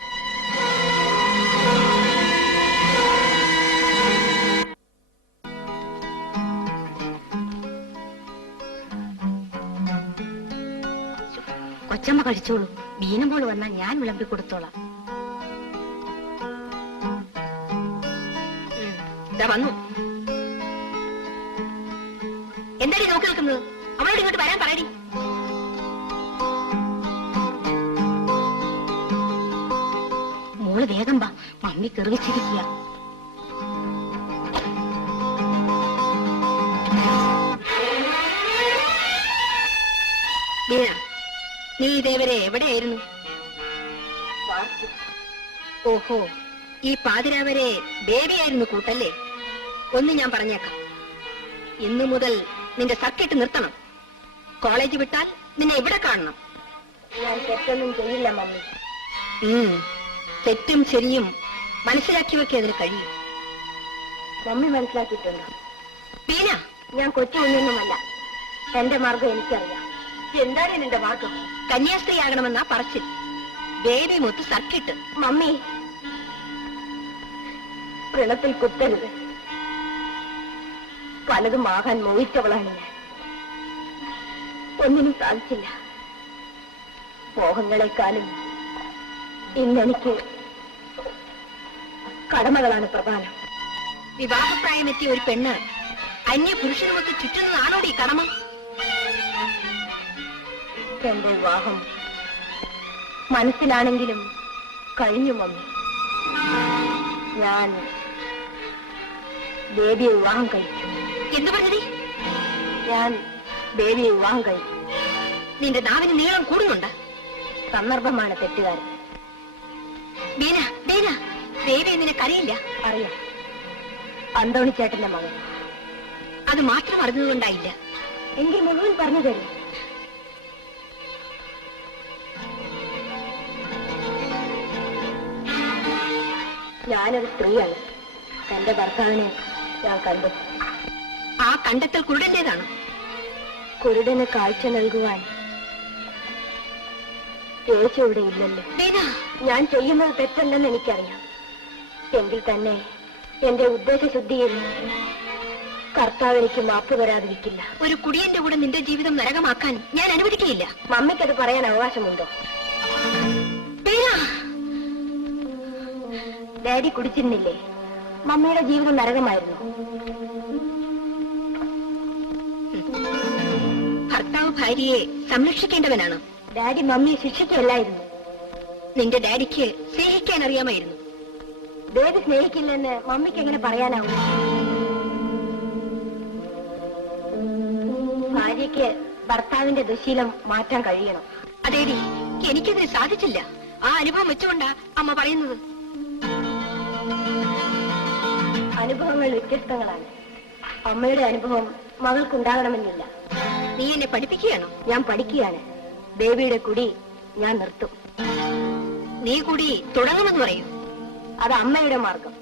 കൊച്ചമ്മ കഴിച്ചോളൂ. മീനുമ്പോൾ വന്നാൽ ഞാൻ വിളമ്പി കൊടുത്തോളാം. വന്നു. എന്താടി നോക്കി നിൽക്കുന്നത്? അവളോട് ഇങ്ങോട്ട് വരാൻ പറയടി. മോള് വേഗം വാ, മമ്മി കെറിവിച്ചിരിക്കുക. ബീന, നീ ഇതേവരെ എവിടെയായിരുന്നു? ഓഹോ, ഈ പാതിരാവരെ ബേബിയായിരുന്നു കൂട്ടല്ലേ? ഒന്ന് ഞാൻ പറഞ്ഞേക്കാം, ഇന്നു മുതൽ നിന്റെ സർക്കിട്ട് നിർത്തണം. കോളേജ് വിട്ടാൽ നിന്നെ എവിടെ കാണണം? ഞാൻ തെറ്റൊന്നും ചെയ്യില്ല മമ്മി. തെറ്റും ശരിയും മനസ്സിലാക്കിയവയ്ക്ക് അതിന് കഴിയും. മമ്മി മനസ്സിലാക്കിയിട്ടുണ്ടോ? ബീന, ഞാൻ കൊച്ചു കുഞ്ഞൊന്നുമല്ല. എന്റെ മാർഗം എനിക്കറിയാം. എന്താണ് നിന്റെ മാർഗം? കന്യാസ്ത്രീയാകണമെന്നാ പറച്ചിൽ. ബേബി മൊത്ത് സർക്കിട്ട്. മമ്മി, വ്രണത്തിൽ കുത്തരുത്. പലതും ആകാൻ മോഹിച്ചവളാണ് ഞാൻ. ഒന്നിനും സാധിച്ചില്ല. മോഹങ്ങളെക്കാളും ഇന്നെനിക്ക് കടമകളാണ് പ്രധാനം. വിവാഹപ്രായമെത്തിയ ഒരു പെണ്ണ് അന്യ പുരുഷനുമൊത്ത് ചുറ്റുന്നതാണോടി കടമ? എന്റെ വിവാഹം മനസ്സിലാണെങ്കിലും കഴിഞ്ഞു മമ്മി. ഞാൻ ബേബിയെ വിവാഹം കഴിച്ചു. എന്തു പറഞ്ഞടി? ഞാൻ ബേബിയെ വിവാഹം കഴിച്ചു. നിന്റെ നാവിന് നീളം കൂടുന്നുണ്ട്. സന്ദർഭമാണ് തെറ്റുകാരൻ. ബീന, ബീന, ബേബി നിനക്കറിയില്ല? അറിയാം, അന്തോണി ചേട്ടന്റെ മകൻ. അത് മാത്രം അറിഞ്ഞതുകൊണ്ടായില്ല. എങ്കിൽ മുഴുവൻ പറഞ്ഞു തരും. ഞാനൊരു സ്ത്രീയാണ്. എന്റെ ഭർത്താവിനെ ഞാൻ കണ്ടു. ആ കണ്ടെത്തൽ കുരുടന്റേതാണ്. കുരുടന് കാഴ്ച നൽകുവാൻ യേശു ഇവിടെ ഇല്ലല്ലോ. ഞാൻ ചെയ്യുന്നത് തെറ്റല്ലെന്ന് എനിക്കറിയാം. എങ്കിൽ തന്നെ എന്റെ ഉദ്ദേശശുദ്ധിയിൽ കർത്താവ് എനിക്ക് മാപ്പ് തരാതിരിക്കില്ല. ഒരു കുടിയന്റെ കൂടെ നിന്റെ ജീവിതം നരകമാക്കാൻ ഞാൻ അനുവദിക്കുകയില്ല. മമ്മിക്കത് പറയാൻ അവകാശമുണ്ടോ? ഡാഡി കുടിച്ചിരുന്നില്ലേ? മമ്മിയുടെ ജീവിതം നരകമായിരുന്നു. ഭർത്താവ് ഭാര്യയെ സംരക്ഷിക്കേണ്ടവനാണ്. ഡാഡി മമ്മിയെ ശിക്ഷിക്കല്ലായിരുന്നു. നിന്റെ ഡാഡിക്ക് സ്നേഹിക്കാൻ അറിയാമായിരുന്നു. ബേബി സ്നേഹിക്കില്ലെന്ന് മമ്മിക്ക് എങ്ങനെ പറയാനാവും? ഭാര്യയ്ക്ക് ഭർത്താവിന്റെ ദുശീലം മാറ്റാൻ കഴിയണം. അതേടി, എനിക്കതിന് സാധിച്ചില്ല. ആ അനുഭവം വെച്ചുകൊണ്ടാ അമ്മ പറയുന്നത്. അനുഭവങ്ങൾ വ്യത്യസ്തങ്ങളാണ്. അമ്മയുടെ അനുഭവം മകൾക്കുണ്ടാകണമെന്നില്ല. നീ എന്നെ പഠിപ്പിക്കുകയാണോ? ഞാൻ പഠിക്കുകയാണ്. ബേബിയുടെ കുടി ഞാൻ നിർത്തും. നീ കൂടി തുടങ്ങുമെന്ന് പറയൂ. അത് അമ്മയുടെ മാർഗം.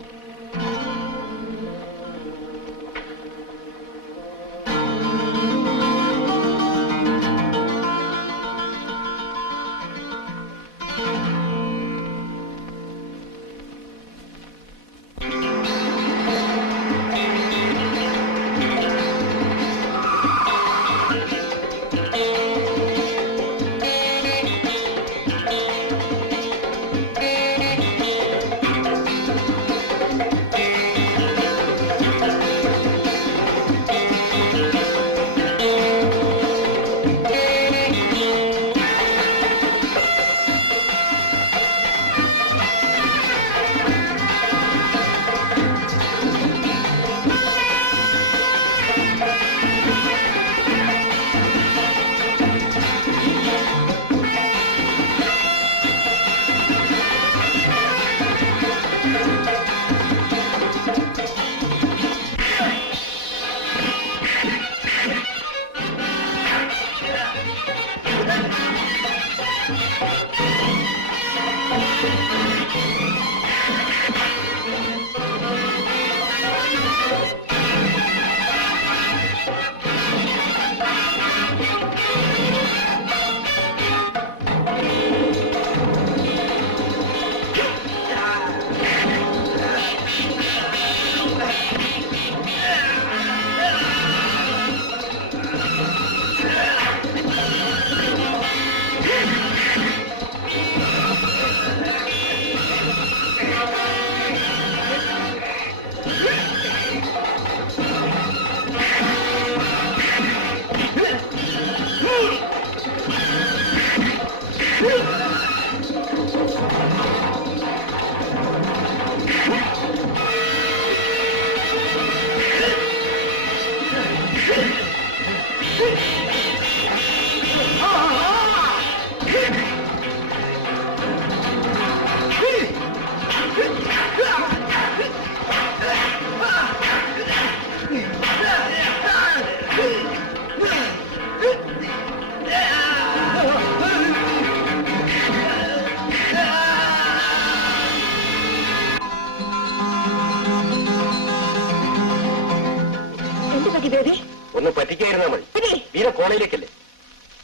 മതി ബേബി. ഒന്ന് പറ്റിക്കായിരുന്നാ മതി. ബേബി, വീര കോളേജിലേക്കല്ലേ?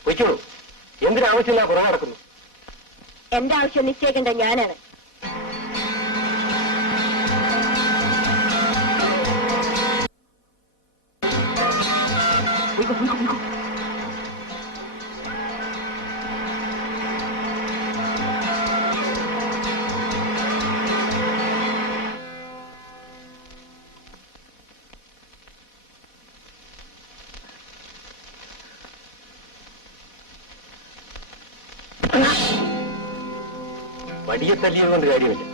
പൊയ്ക്കോളൂ. എന്തിനാവശ്യമില്ല പുറകെ നടക്കുന്നു? എന്റെ ആവശ്യം നിശ്ചയിക്കേണ്ട ഞാനാണ്. വടിയെ തല്ലിയത് കൊണ്ട് കാര്യമില്ല.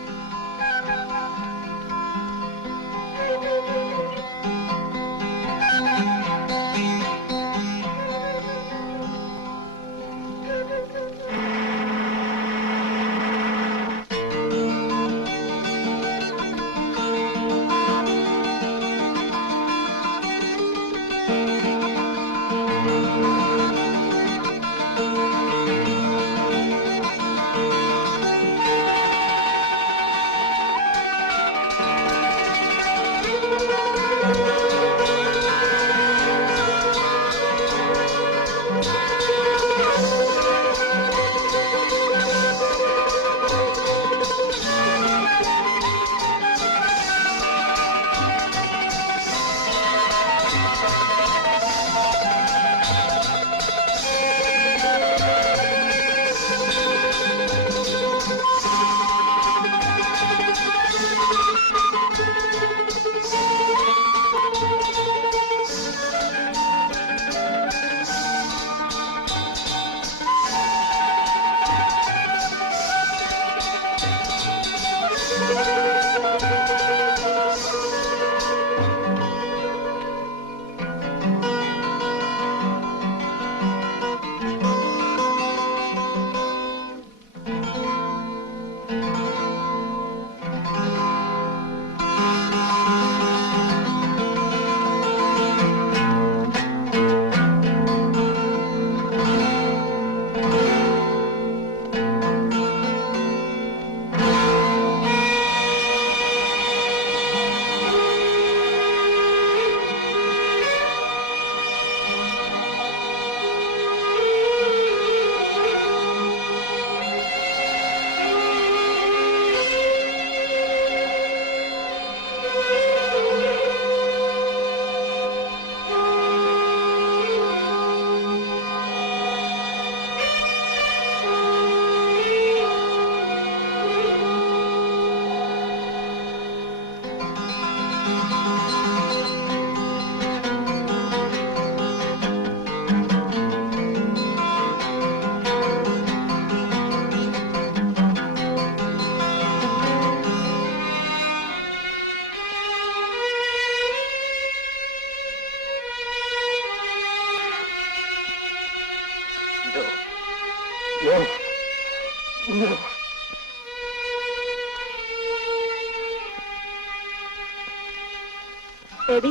ബേബി,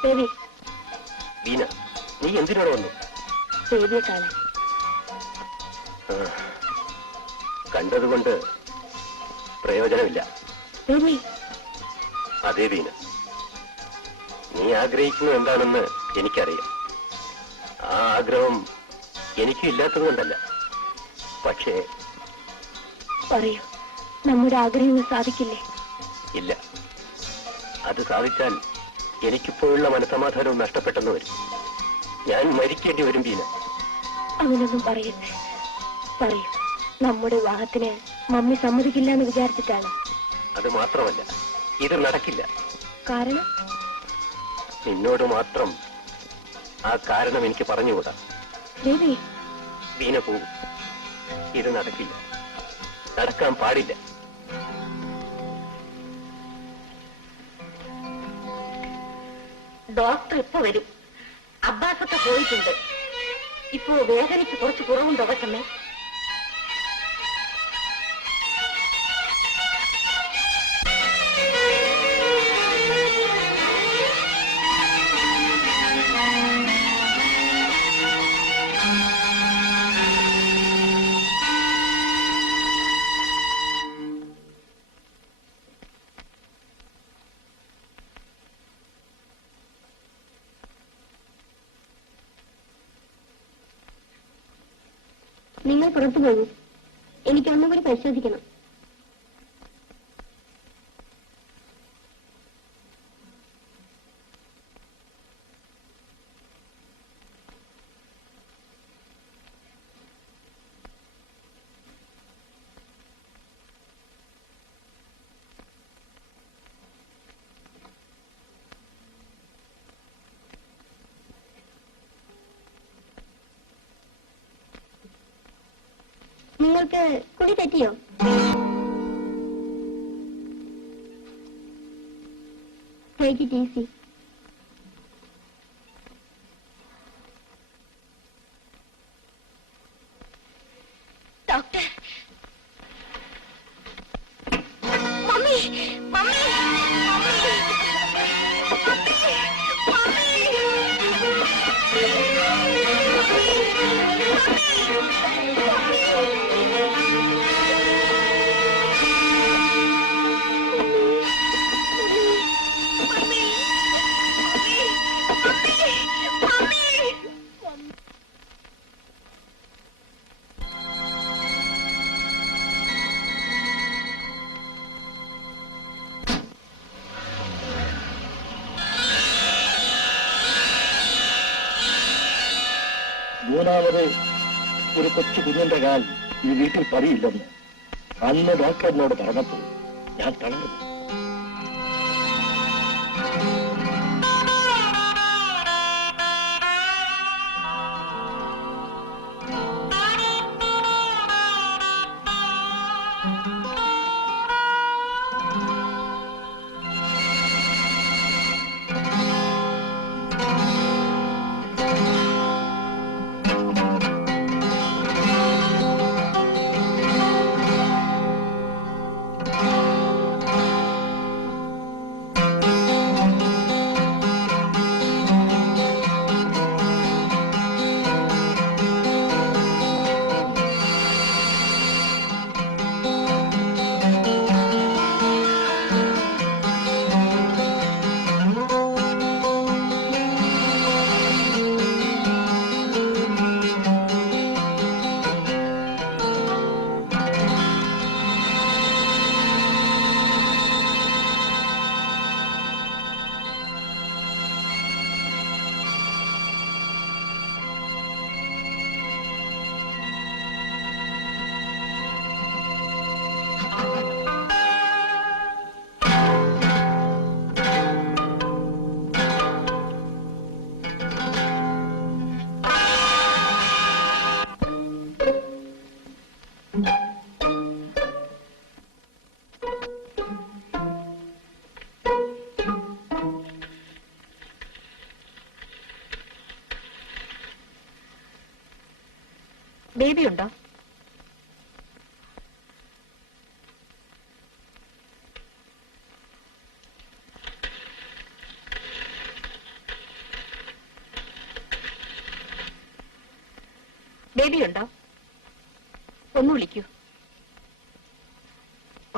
ബേബി, ബീന, നീ എന്തിനോട് വന്നു? ബേബിയെ കാണാൻ. കണ്ടതുകൊണ്ട് പ്രയോജനമില്ല. ബേബി, അതേ ബീന, നീ ആഗ്രഹിക്കുന്നത് എന്താണെന്ന് എനിക്കറിയാം. ആ ആഗ്രഹം എനിക്കും ഇല്ലാത്തത് കൊണ്ടല്ല. പക്ഷേ പറയൂ, നമ്മുടെ ആഗ്രഹങ്ങൾ സാധിക്കില്ലേ? ഇല്ല, അത് സാധിച്ചാൽ എനിക്കിപ്പോഴുള്ള മനസമാധാനവും നഷ്ടപ്പെട്ടെന്ന് വരും. ഞാൻ മരിക്കേണ്ടി വരും ബീന. അങ്ങനൊന്നും പറയട്ടെ. പറയൂ, നമ്മുടെ വിവാഹത്തിന് മമ്മി സമ്മതിക്കില്ല എന്ന് വിചാരിച്ചിട്ടാണ്? അത് മാത്രമല്ല, ഇത് നടക്കില്ല. കാരണം? നിന്നോട് മാത്രം ആ കാരണം എനിക്ക് പറഞ്ഞുകൂടാ. ബേബി, ബീന പോകും. ഇത് നടക്കില്ല, നടക്കാൻ പാടില്ല. ഡോക്ടർ ഇപ്പൊ വരും. അബ്ബാസൊക്കെ പോയിട്ടുണ്ട്. ഇപ്പോ വേദനയ്ക്ക് കുറച്ച് കുറവുണ്ടോ കൊച്ചമ്മേ? നിങ്ങൾ പുറത്തു പോകൂ. എനിക്ക് ഒന്നും കൂടി പരിശോധിക്കണം. നിങ്ങൾക്ക് കുളി തെറ്റിയോ? Take it easy. Doctor, mummy mummy mummy മൂന്നാമത് ഒരു കൊച്ചു കുഞ്ഞിന്റെ കാൽ ഈ വീട്ടിൽ പതിയില്ലെന്ന് അന്ന് ഡോക്ടർ എന്നോട് പറഞ്ഞപ്പോൾ ഞാൻ തളർന്നു. ബേബി ഉണ്ടോ? ബേബി ഉണ്ടോ? ഒന്ന് വിളിക്കൂ.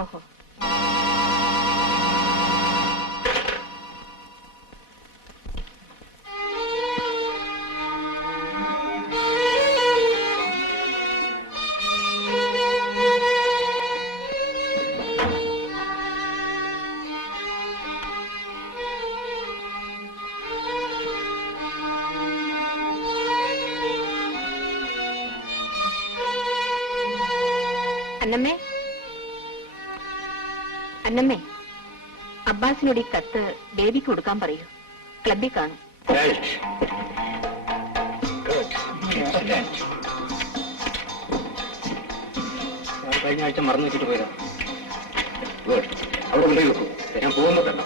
ഓഹോ, അന്നമ്മേ അന്നമ്മേ, അബ്ബാസിനോട് ഈ കത്ത് ബേബിക്ക് കൊടുക്കാൻ പറയൂ. ക്ലബിൽ കാണും. കഴിഞ്ഞ ആഴ്ച മറന്നു വെച്ചിട്ട് പോയതാ. അവിടെ കൊണ്ടുപോയി വെക്കും. ഞാൻ പോകുമ്പോ തന്നെ.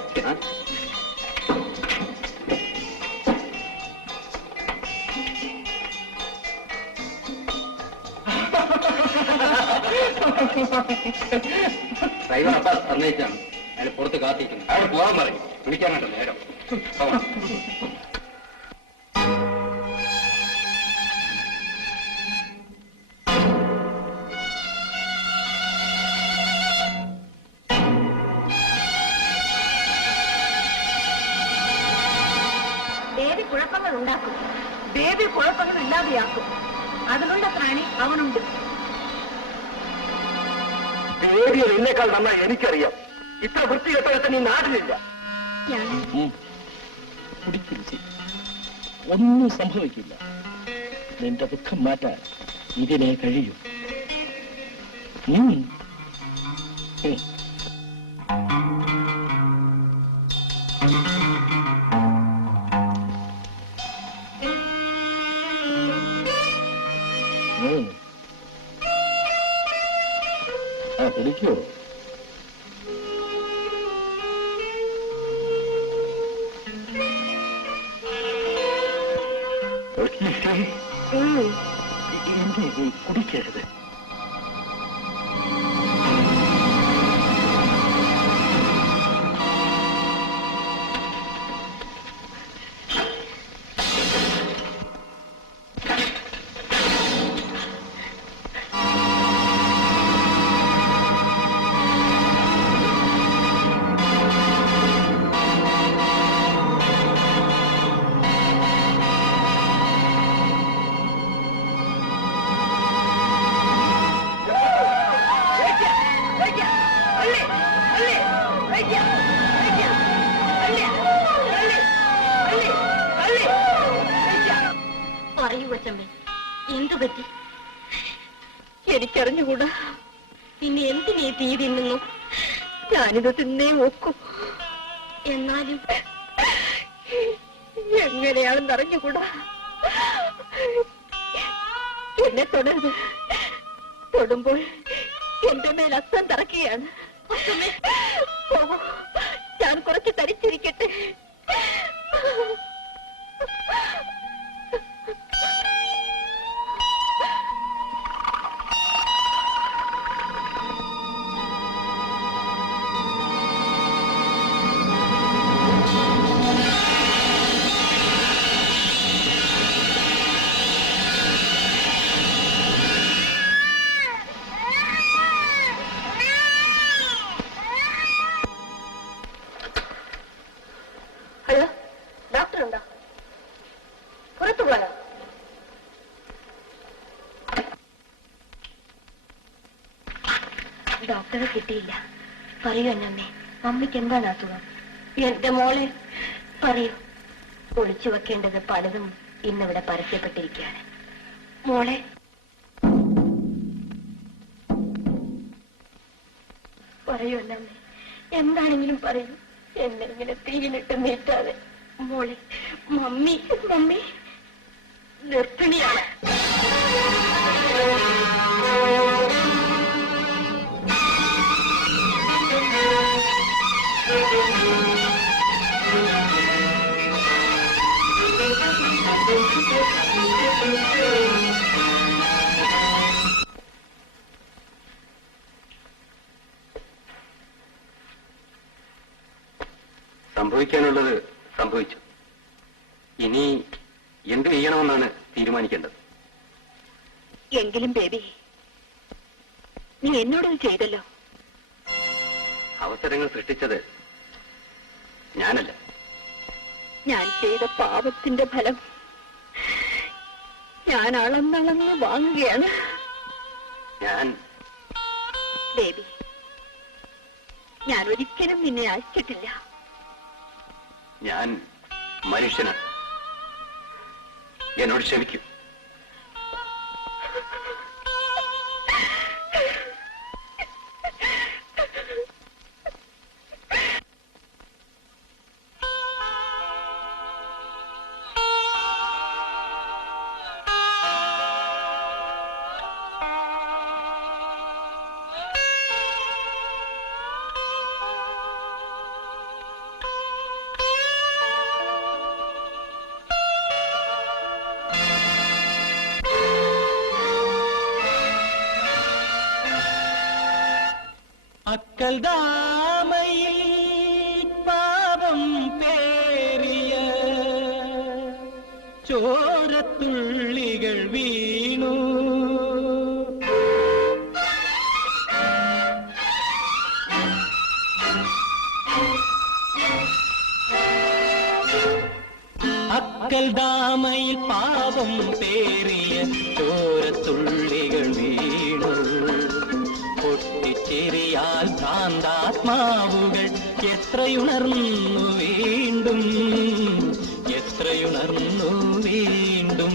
ഡ്രൈവർ അബ്ബാസ് സമ്മതിച്ചാണ്. അയാൾ പുറത്ത് കാത്തിരിക്കുന്നു. അയാൾ പോകാൻ പറയും. വിളിക്കാനായിട്ട് നേരം. ബേബി കുഴപ്പങ്ങൾ ഉണ്ടാക്കും. ബേബി കുഴപ്പങ്ങൾ ഇല്ലാതെയാക്കും. അതിനുള്ള ത്രാണി അവനുണ്ട്. പേടിയ നിന്നേക്കാൾ നന്നായി എനിക്കറിയാം. ഇത്ര വൃത്തികെട്ടൊരുത്തൻ ഈ നാട്ടിലില്ല. കുടിക്കുരുചി ഒന്നും സംഭവിക്കില്ല. നിന്റെ ദുഃഖം മാറ്റാൻ ഇതിനെ കഴിയും. കുടിക്കോ? കുടിക്കരുത്. പറയൂ കൊച്ചമ്മേ, എന്തു പറ്റി? എനിക്കറിഞ്ഞുകൂടാ. പിന്നെ എന്തിനീ തീ തിന്നുന്നു? ഞാനിത് തിന്നേ ഒക്കും. എന്നാലും എങ്ങനെയാണെന്ന് അറിഞ്ഞുകൂടാ. എന്നെ തൊടരുത്. തൊടുമ്പോൾ എന്റെ മേൽ അസ്വം തറക്കുകയാണ്. പോകൂ, ഞാൻ കുറച്ച് തരിച്ചിരിക്കട്ടെ. ഹലോ, ഡോക്ടർ ഉണ്ടോ? പുറത്തു പോയോ? ഡോക്ടറെ കിട്ടിയില്ല. പറയൂ എന്നമ്മേ, മമ്മിക്ക് എന്താണ് അസുഖം? എന്റെ മോളെ പറയൂ. ഒളിച്ചു വെക്കേണ്ടത് പലതും ഇന്നിവിടെ പരസ്യപ്പെട്ടിരിക്കുകയാണ്. മോളെ പറയൂ എന്നമ്മേ, എന്താണെങ്കിലും പറയൂ. എന്നെ ഇങ്ങനെ തീയിലിട്ട് നീട്ടാതെ. മോളെ, മമ്മി മമ്മി ഗർഭിണിയാണ്. സംഭവിക്കാനുള്ളത് സംഭവിച്ചു. ഇനി എന്ത് ചെയ്യണമെന്നാണ് തീരുമാനിക്കേണ്ടത്. എങ്കിലും ബേബി, നീ എന്നോടത് ചെയ്തല്ലോ. അവസരങ്ങൾ സൃഷ്ടിച്ചത് ഞാനല്ല. ഞാൻ ചെയ്ത പാപത്തിന്റെ ഫലം ഞാൻ അളന്നളന്ന് വാങ്ങുകയാണ്. ഞാൻ ബേബി, ഞാൻ ഒരിക്കലും നിന്നെ ആശിച്ചിട്ടില്ല. ഞാൻ മനുഷ്യനാണ്. എന്നോട് ക്ഷമിക്കൂ. അക്കൽ ദാമയിൽ പാപം പേറിയ ചോരത്തുള്ളികൾ വീണു. അക്കൽ ദാമയിൽ പാപം പേറിയ ചോര ചോരത്തുള്ളികൾ വീണു. പൊട്ടിച്ചിരിയാൽ ഭ്രാന്താത്മാവുകൾ എത്രയുണർന്നു വീണ്ടും, എത്രയുണർന്നു വീണ്ടും.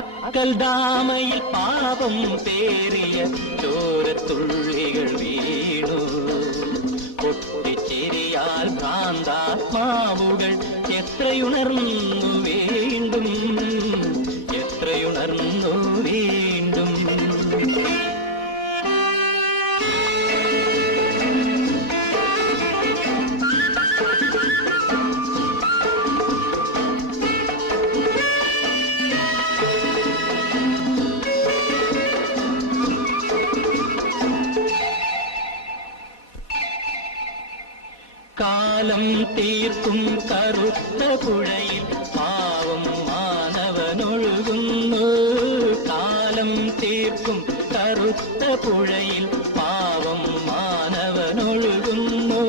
അക്കൽ ദാമയിൽ പാപം പേറിയ ചോരത്തുള്ളികൾ വീണു. പൊട്ടിച്ചിരിയാൽ ഭ്രാന്താത്മാവുകൾ എത്രയുണർന്നു വീണ്ടും, എത്രയുണർന്നു വീണ്ടും. കാലം തീർക്കും കറുത്ത പുഴയിൽ പാവം മാനവനൊഴുകുന്നു. കാലം തീർക്കും കറുത്ത പുഴയിൽ പാവം മാനവനൊഴുകുന്നു.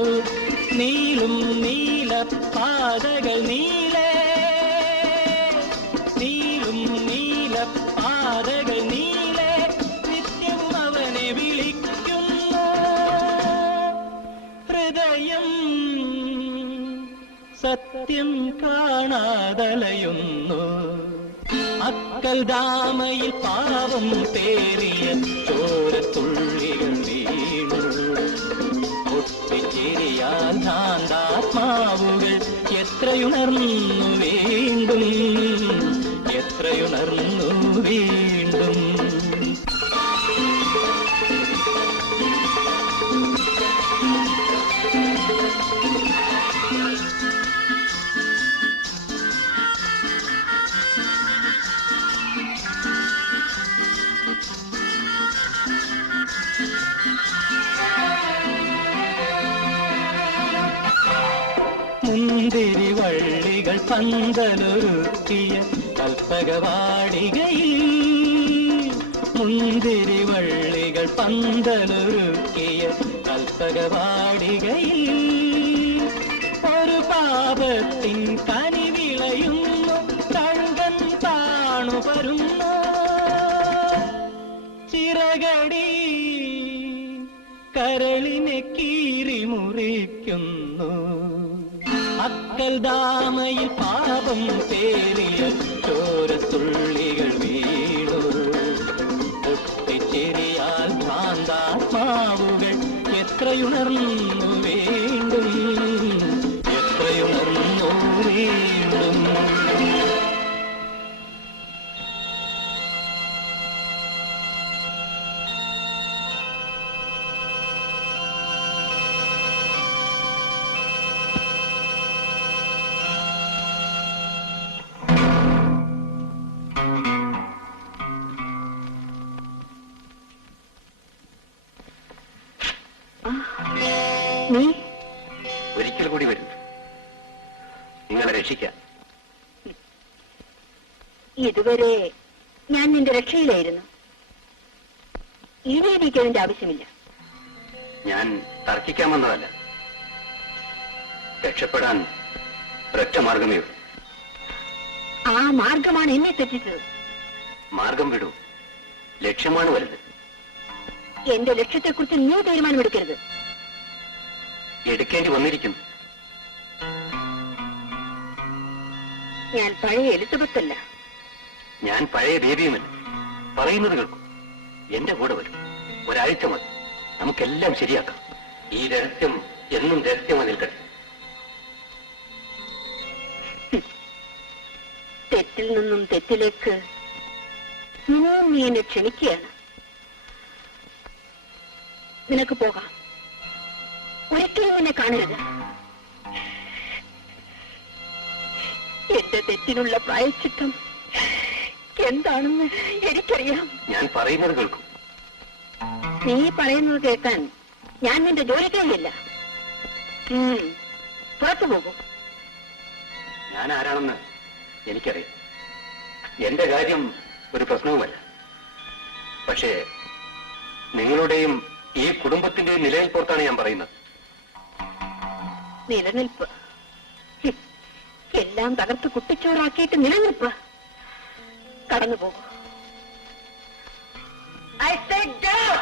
നീളും നീലപ്പാതകൾ നീലേ, നീളും നീലപ്പാതകൾ നീലേ, നിത്യവും അവനെ വിളിക്കുന്നു. ഹൃദയം സത്യം കാണാതലയുന്നു. അക്കൽ ദാമയിൽ പാവം പേറിയ ചോരത്തുള്ളികൾ വീണു. പൊട്ടിച്ചിരിയാൽ ഭ്രാന്താത്മാവുകൾ എത്രയുണർന്നു വീണ്ടും, എത്രയുണർന്നു വീണ്ടും. മുന്തിരി വള്ളികൾ പന്തലൊരുക്കിയ കൽപ്പകവാടികയിൽ, മുന്തിരി വള്ളികൾ പന്തലൊരുക്കിയ കൽപ്പകവാടികയിൽ ഒരു പാപത്തിൻ കനി വിളയുന്നു. കഴുകൻ താണു വരുന്നു. ചിറകടി കരളിനെ കീറി മുറിക്കുന്നു. അക്കൽ ദാമയിൽ പാപം പേറിയ ചോരത്തുള്ളികൾ വീണു. പൊട്ടിച്ചിരിയാൽ ഭ്രാന്താത്മാവുകൾ എത്രയുണർന്നു വീണ്ടും, എത്രയുണർന്നു വീണ്ടും. നീ ഒരിക്കൽ കൂടി വരും, നിങ്ങളെ രക്ഷിക്കാം. ഇതുവരെ ഞാൻ നിന്റെ രക്ഷയിലായിരുന്നു. ഇനി എനിക്ക് അതിന്റെ ആവശ്യമില്ല. ഞാൻ തർക്കിക്കാൻ വന്നതല്ല, രക്ഷപ്പെടാൻ ഒരൊറ്റ മാർഗമേ ഉള്ളൂ. ആ മാർഗമാണ് എന്നെ തെറ്റിച്ചത്. മാർഗം വിടൂ, ലക്ഷ്യമാണ് വലുത്. എന്റെ ലക്ഷ്യത്തെക്കുറിച്ച് നീ തീരുമാനമെടുക്കരുത്. എടുക്കേണ്ടി വന്നിരിക്കുന്നു. ഞാൻ പഴയ എലിസബത്ത് അല്ല. ഞാൻ പഴയ ബേബിയുമല്ല. പറയുന്നത് കേൾക്കും, എന്റെ കൂടെ വരും. ഒരാഴ്ച മതി, നമുക്കെല്ലാം ശരിയാക്കാം. ഈ രഹസ്യം എന്നും രഹസ്യമായി നിൽക്കട്ടെ. തെറ്റിൽ നിന്നും തെറ്റിലേക്ക് ഇനിയും നീ എന്നെ ക്ഷണിക്കുകയാണ്. നിനക്ക് പോകാം. ഒരിക്കലും നിന്നെ കാണരുത്. എന്റെ തെറ്റിനുള്ള പ്രായശ്ചിത്തം എന്താണെന്ന് എനിക്കറിയാം. ഞാൻ പറയുന്നത് കേൾക്കും. നീ പറയുന്നത് കേൾക്കാൻ ഞാൻ നിന്റെ ജോലിക്കാരിയല്ല. പുറത്തു പോകും. ഞാൻ ആരാണെന്ന് എനിക്കറിയാം. എന്റെ കാര്യം ഒരു പ്രശ്നവുമല്ല. പക്ഷേ നിങ്ങളുടെയും ഈ കുടുംബത്തിന്റെയും നിലനിൽപ്പോർത്താണ് ഞാൻ പറയുന്നത്. നിലനിൽപ്പ് എല്ലാം തകർത്ത് കുട്ടിച്ചോറാക്കിയിട്ട് നിലനിൽപ്പ്. കടന്നുപോകും. I said get out!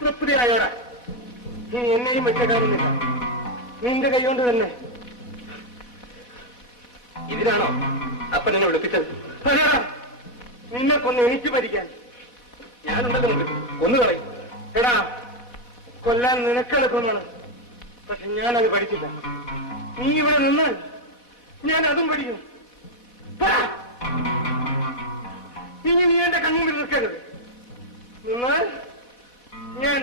തൃപ്തിയായോടാ, നീ എന്നെയും വെച്ച കാണുന്നില്ല. നിന്റെ കൈകൊണ്ട് തന്നെ. ഇതിനാണോ അപ്പൻ എന്നെ വിളിപ്പിച്ചത്? അല്ലടാ, നിന്നെ കൊന്ന് എനിക്ക് ഭരിക്കാൻ. ഞാനുണ്ടല്ലോ മുമ്പിൽ, ഒന്ന് കളയും. എടാ, കൊല്ലാൻ നിനക്കെളുപ്പമാണ്. പക്ഷെ ഞാനത് പഠിച്ചില്ല. നീ ഇവിടെ നിന്നാൽ ഞാൻ അതും പഠിക്കും. നീ എന്റെ കണ്ണുമ്പിൽ നിൽക്കരുത്. നിന്നാൽ ഞാൻ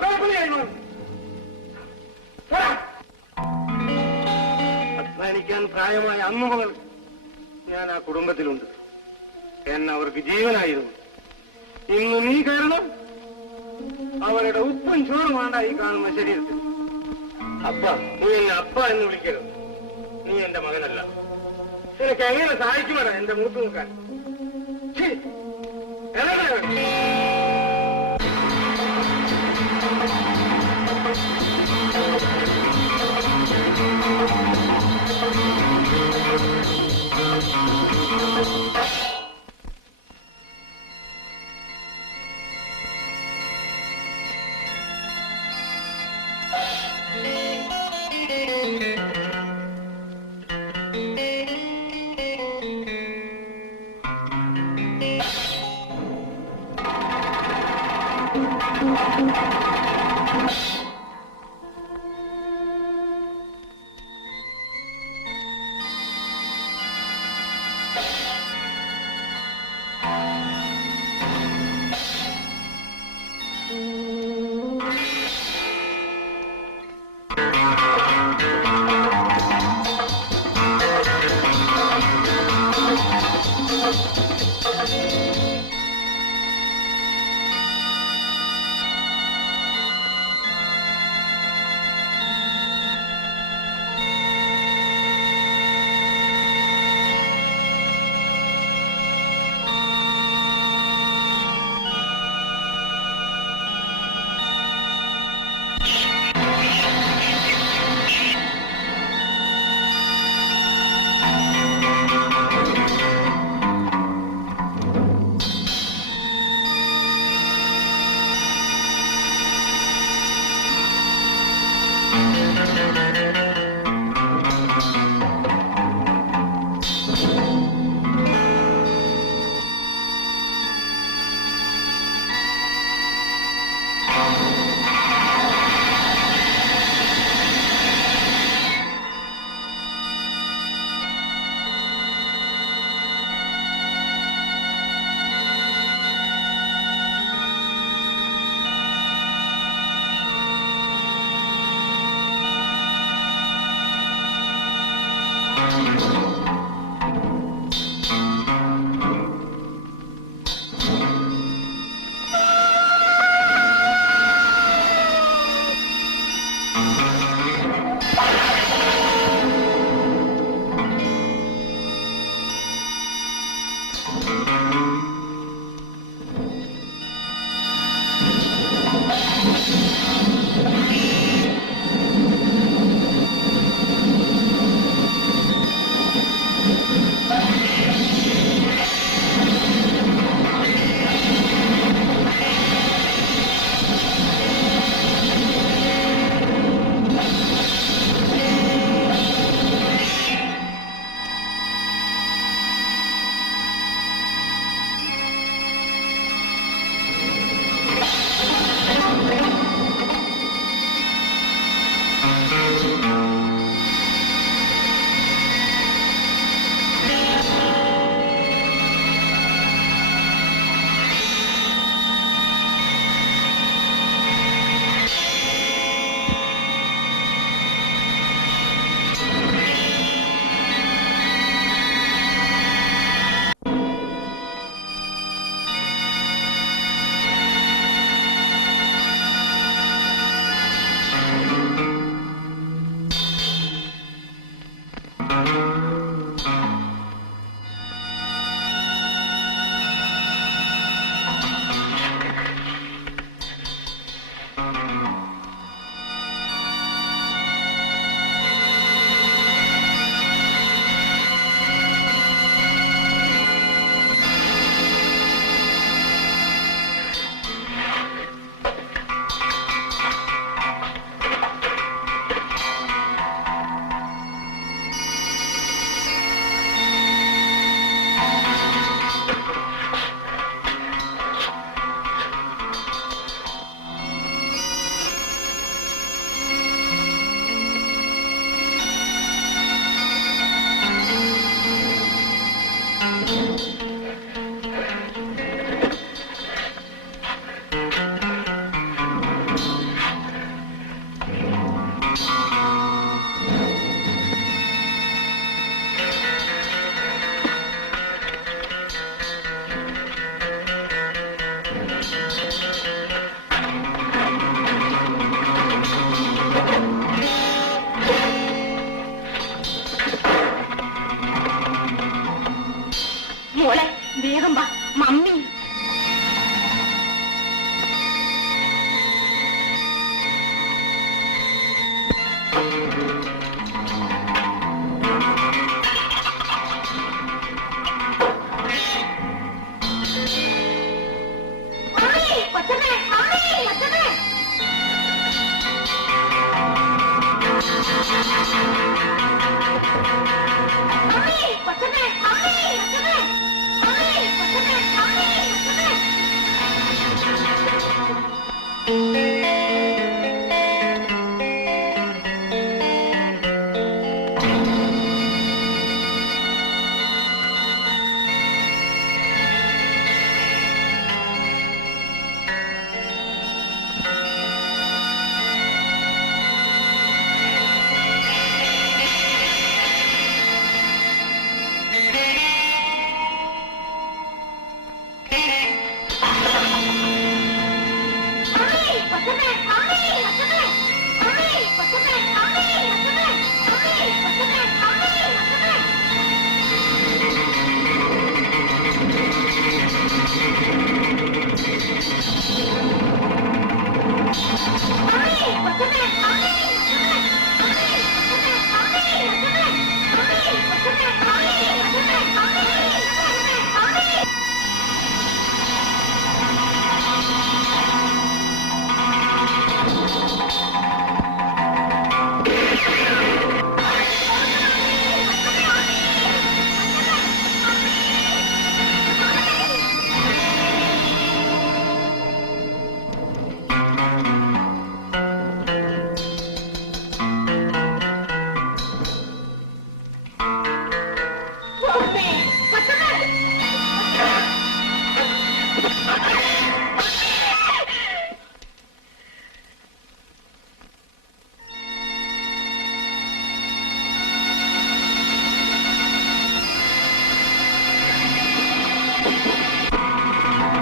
പ്രബലയായി മാറും. അധ്വാനിക്കാൻ പ്രായമായ അന്നു മുതൽ ഞാൻ ആ കുടുംബത്തിലുണ്ട്. എന്നെ അവർക്ക് ജീവനായിരുന്നു. ഇന്ന് നീ കാരണം അവരുടെ ഉപ്പും ചോറുമാണ്ട ഈ കാണുന്ന ശരീരത്തിൽ. അപ്പ, നീ എന്നെ അപ്പ എന്ന് വിളിക്കരുത്. നീ എന്റെ മകനല്ല. നിനക്ക് എങ്ങനെ സഹായിക്കുമോ എന്റെ മൂത്ത് നോക്കാൻ?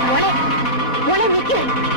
മോളെ മോളെ നിൽക്കുക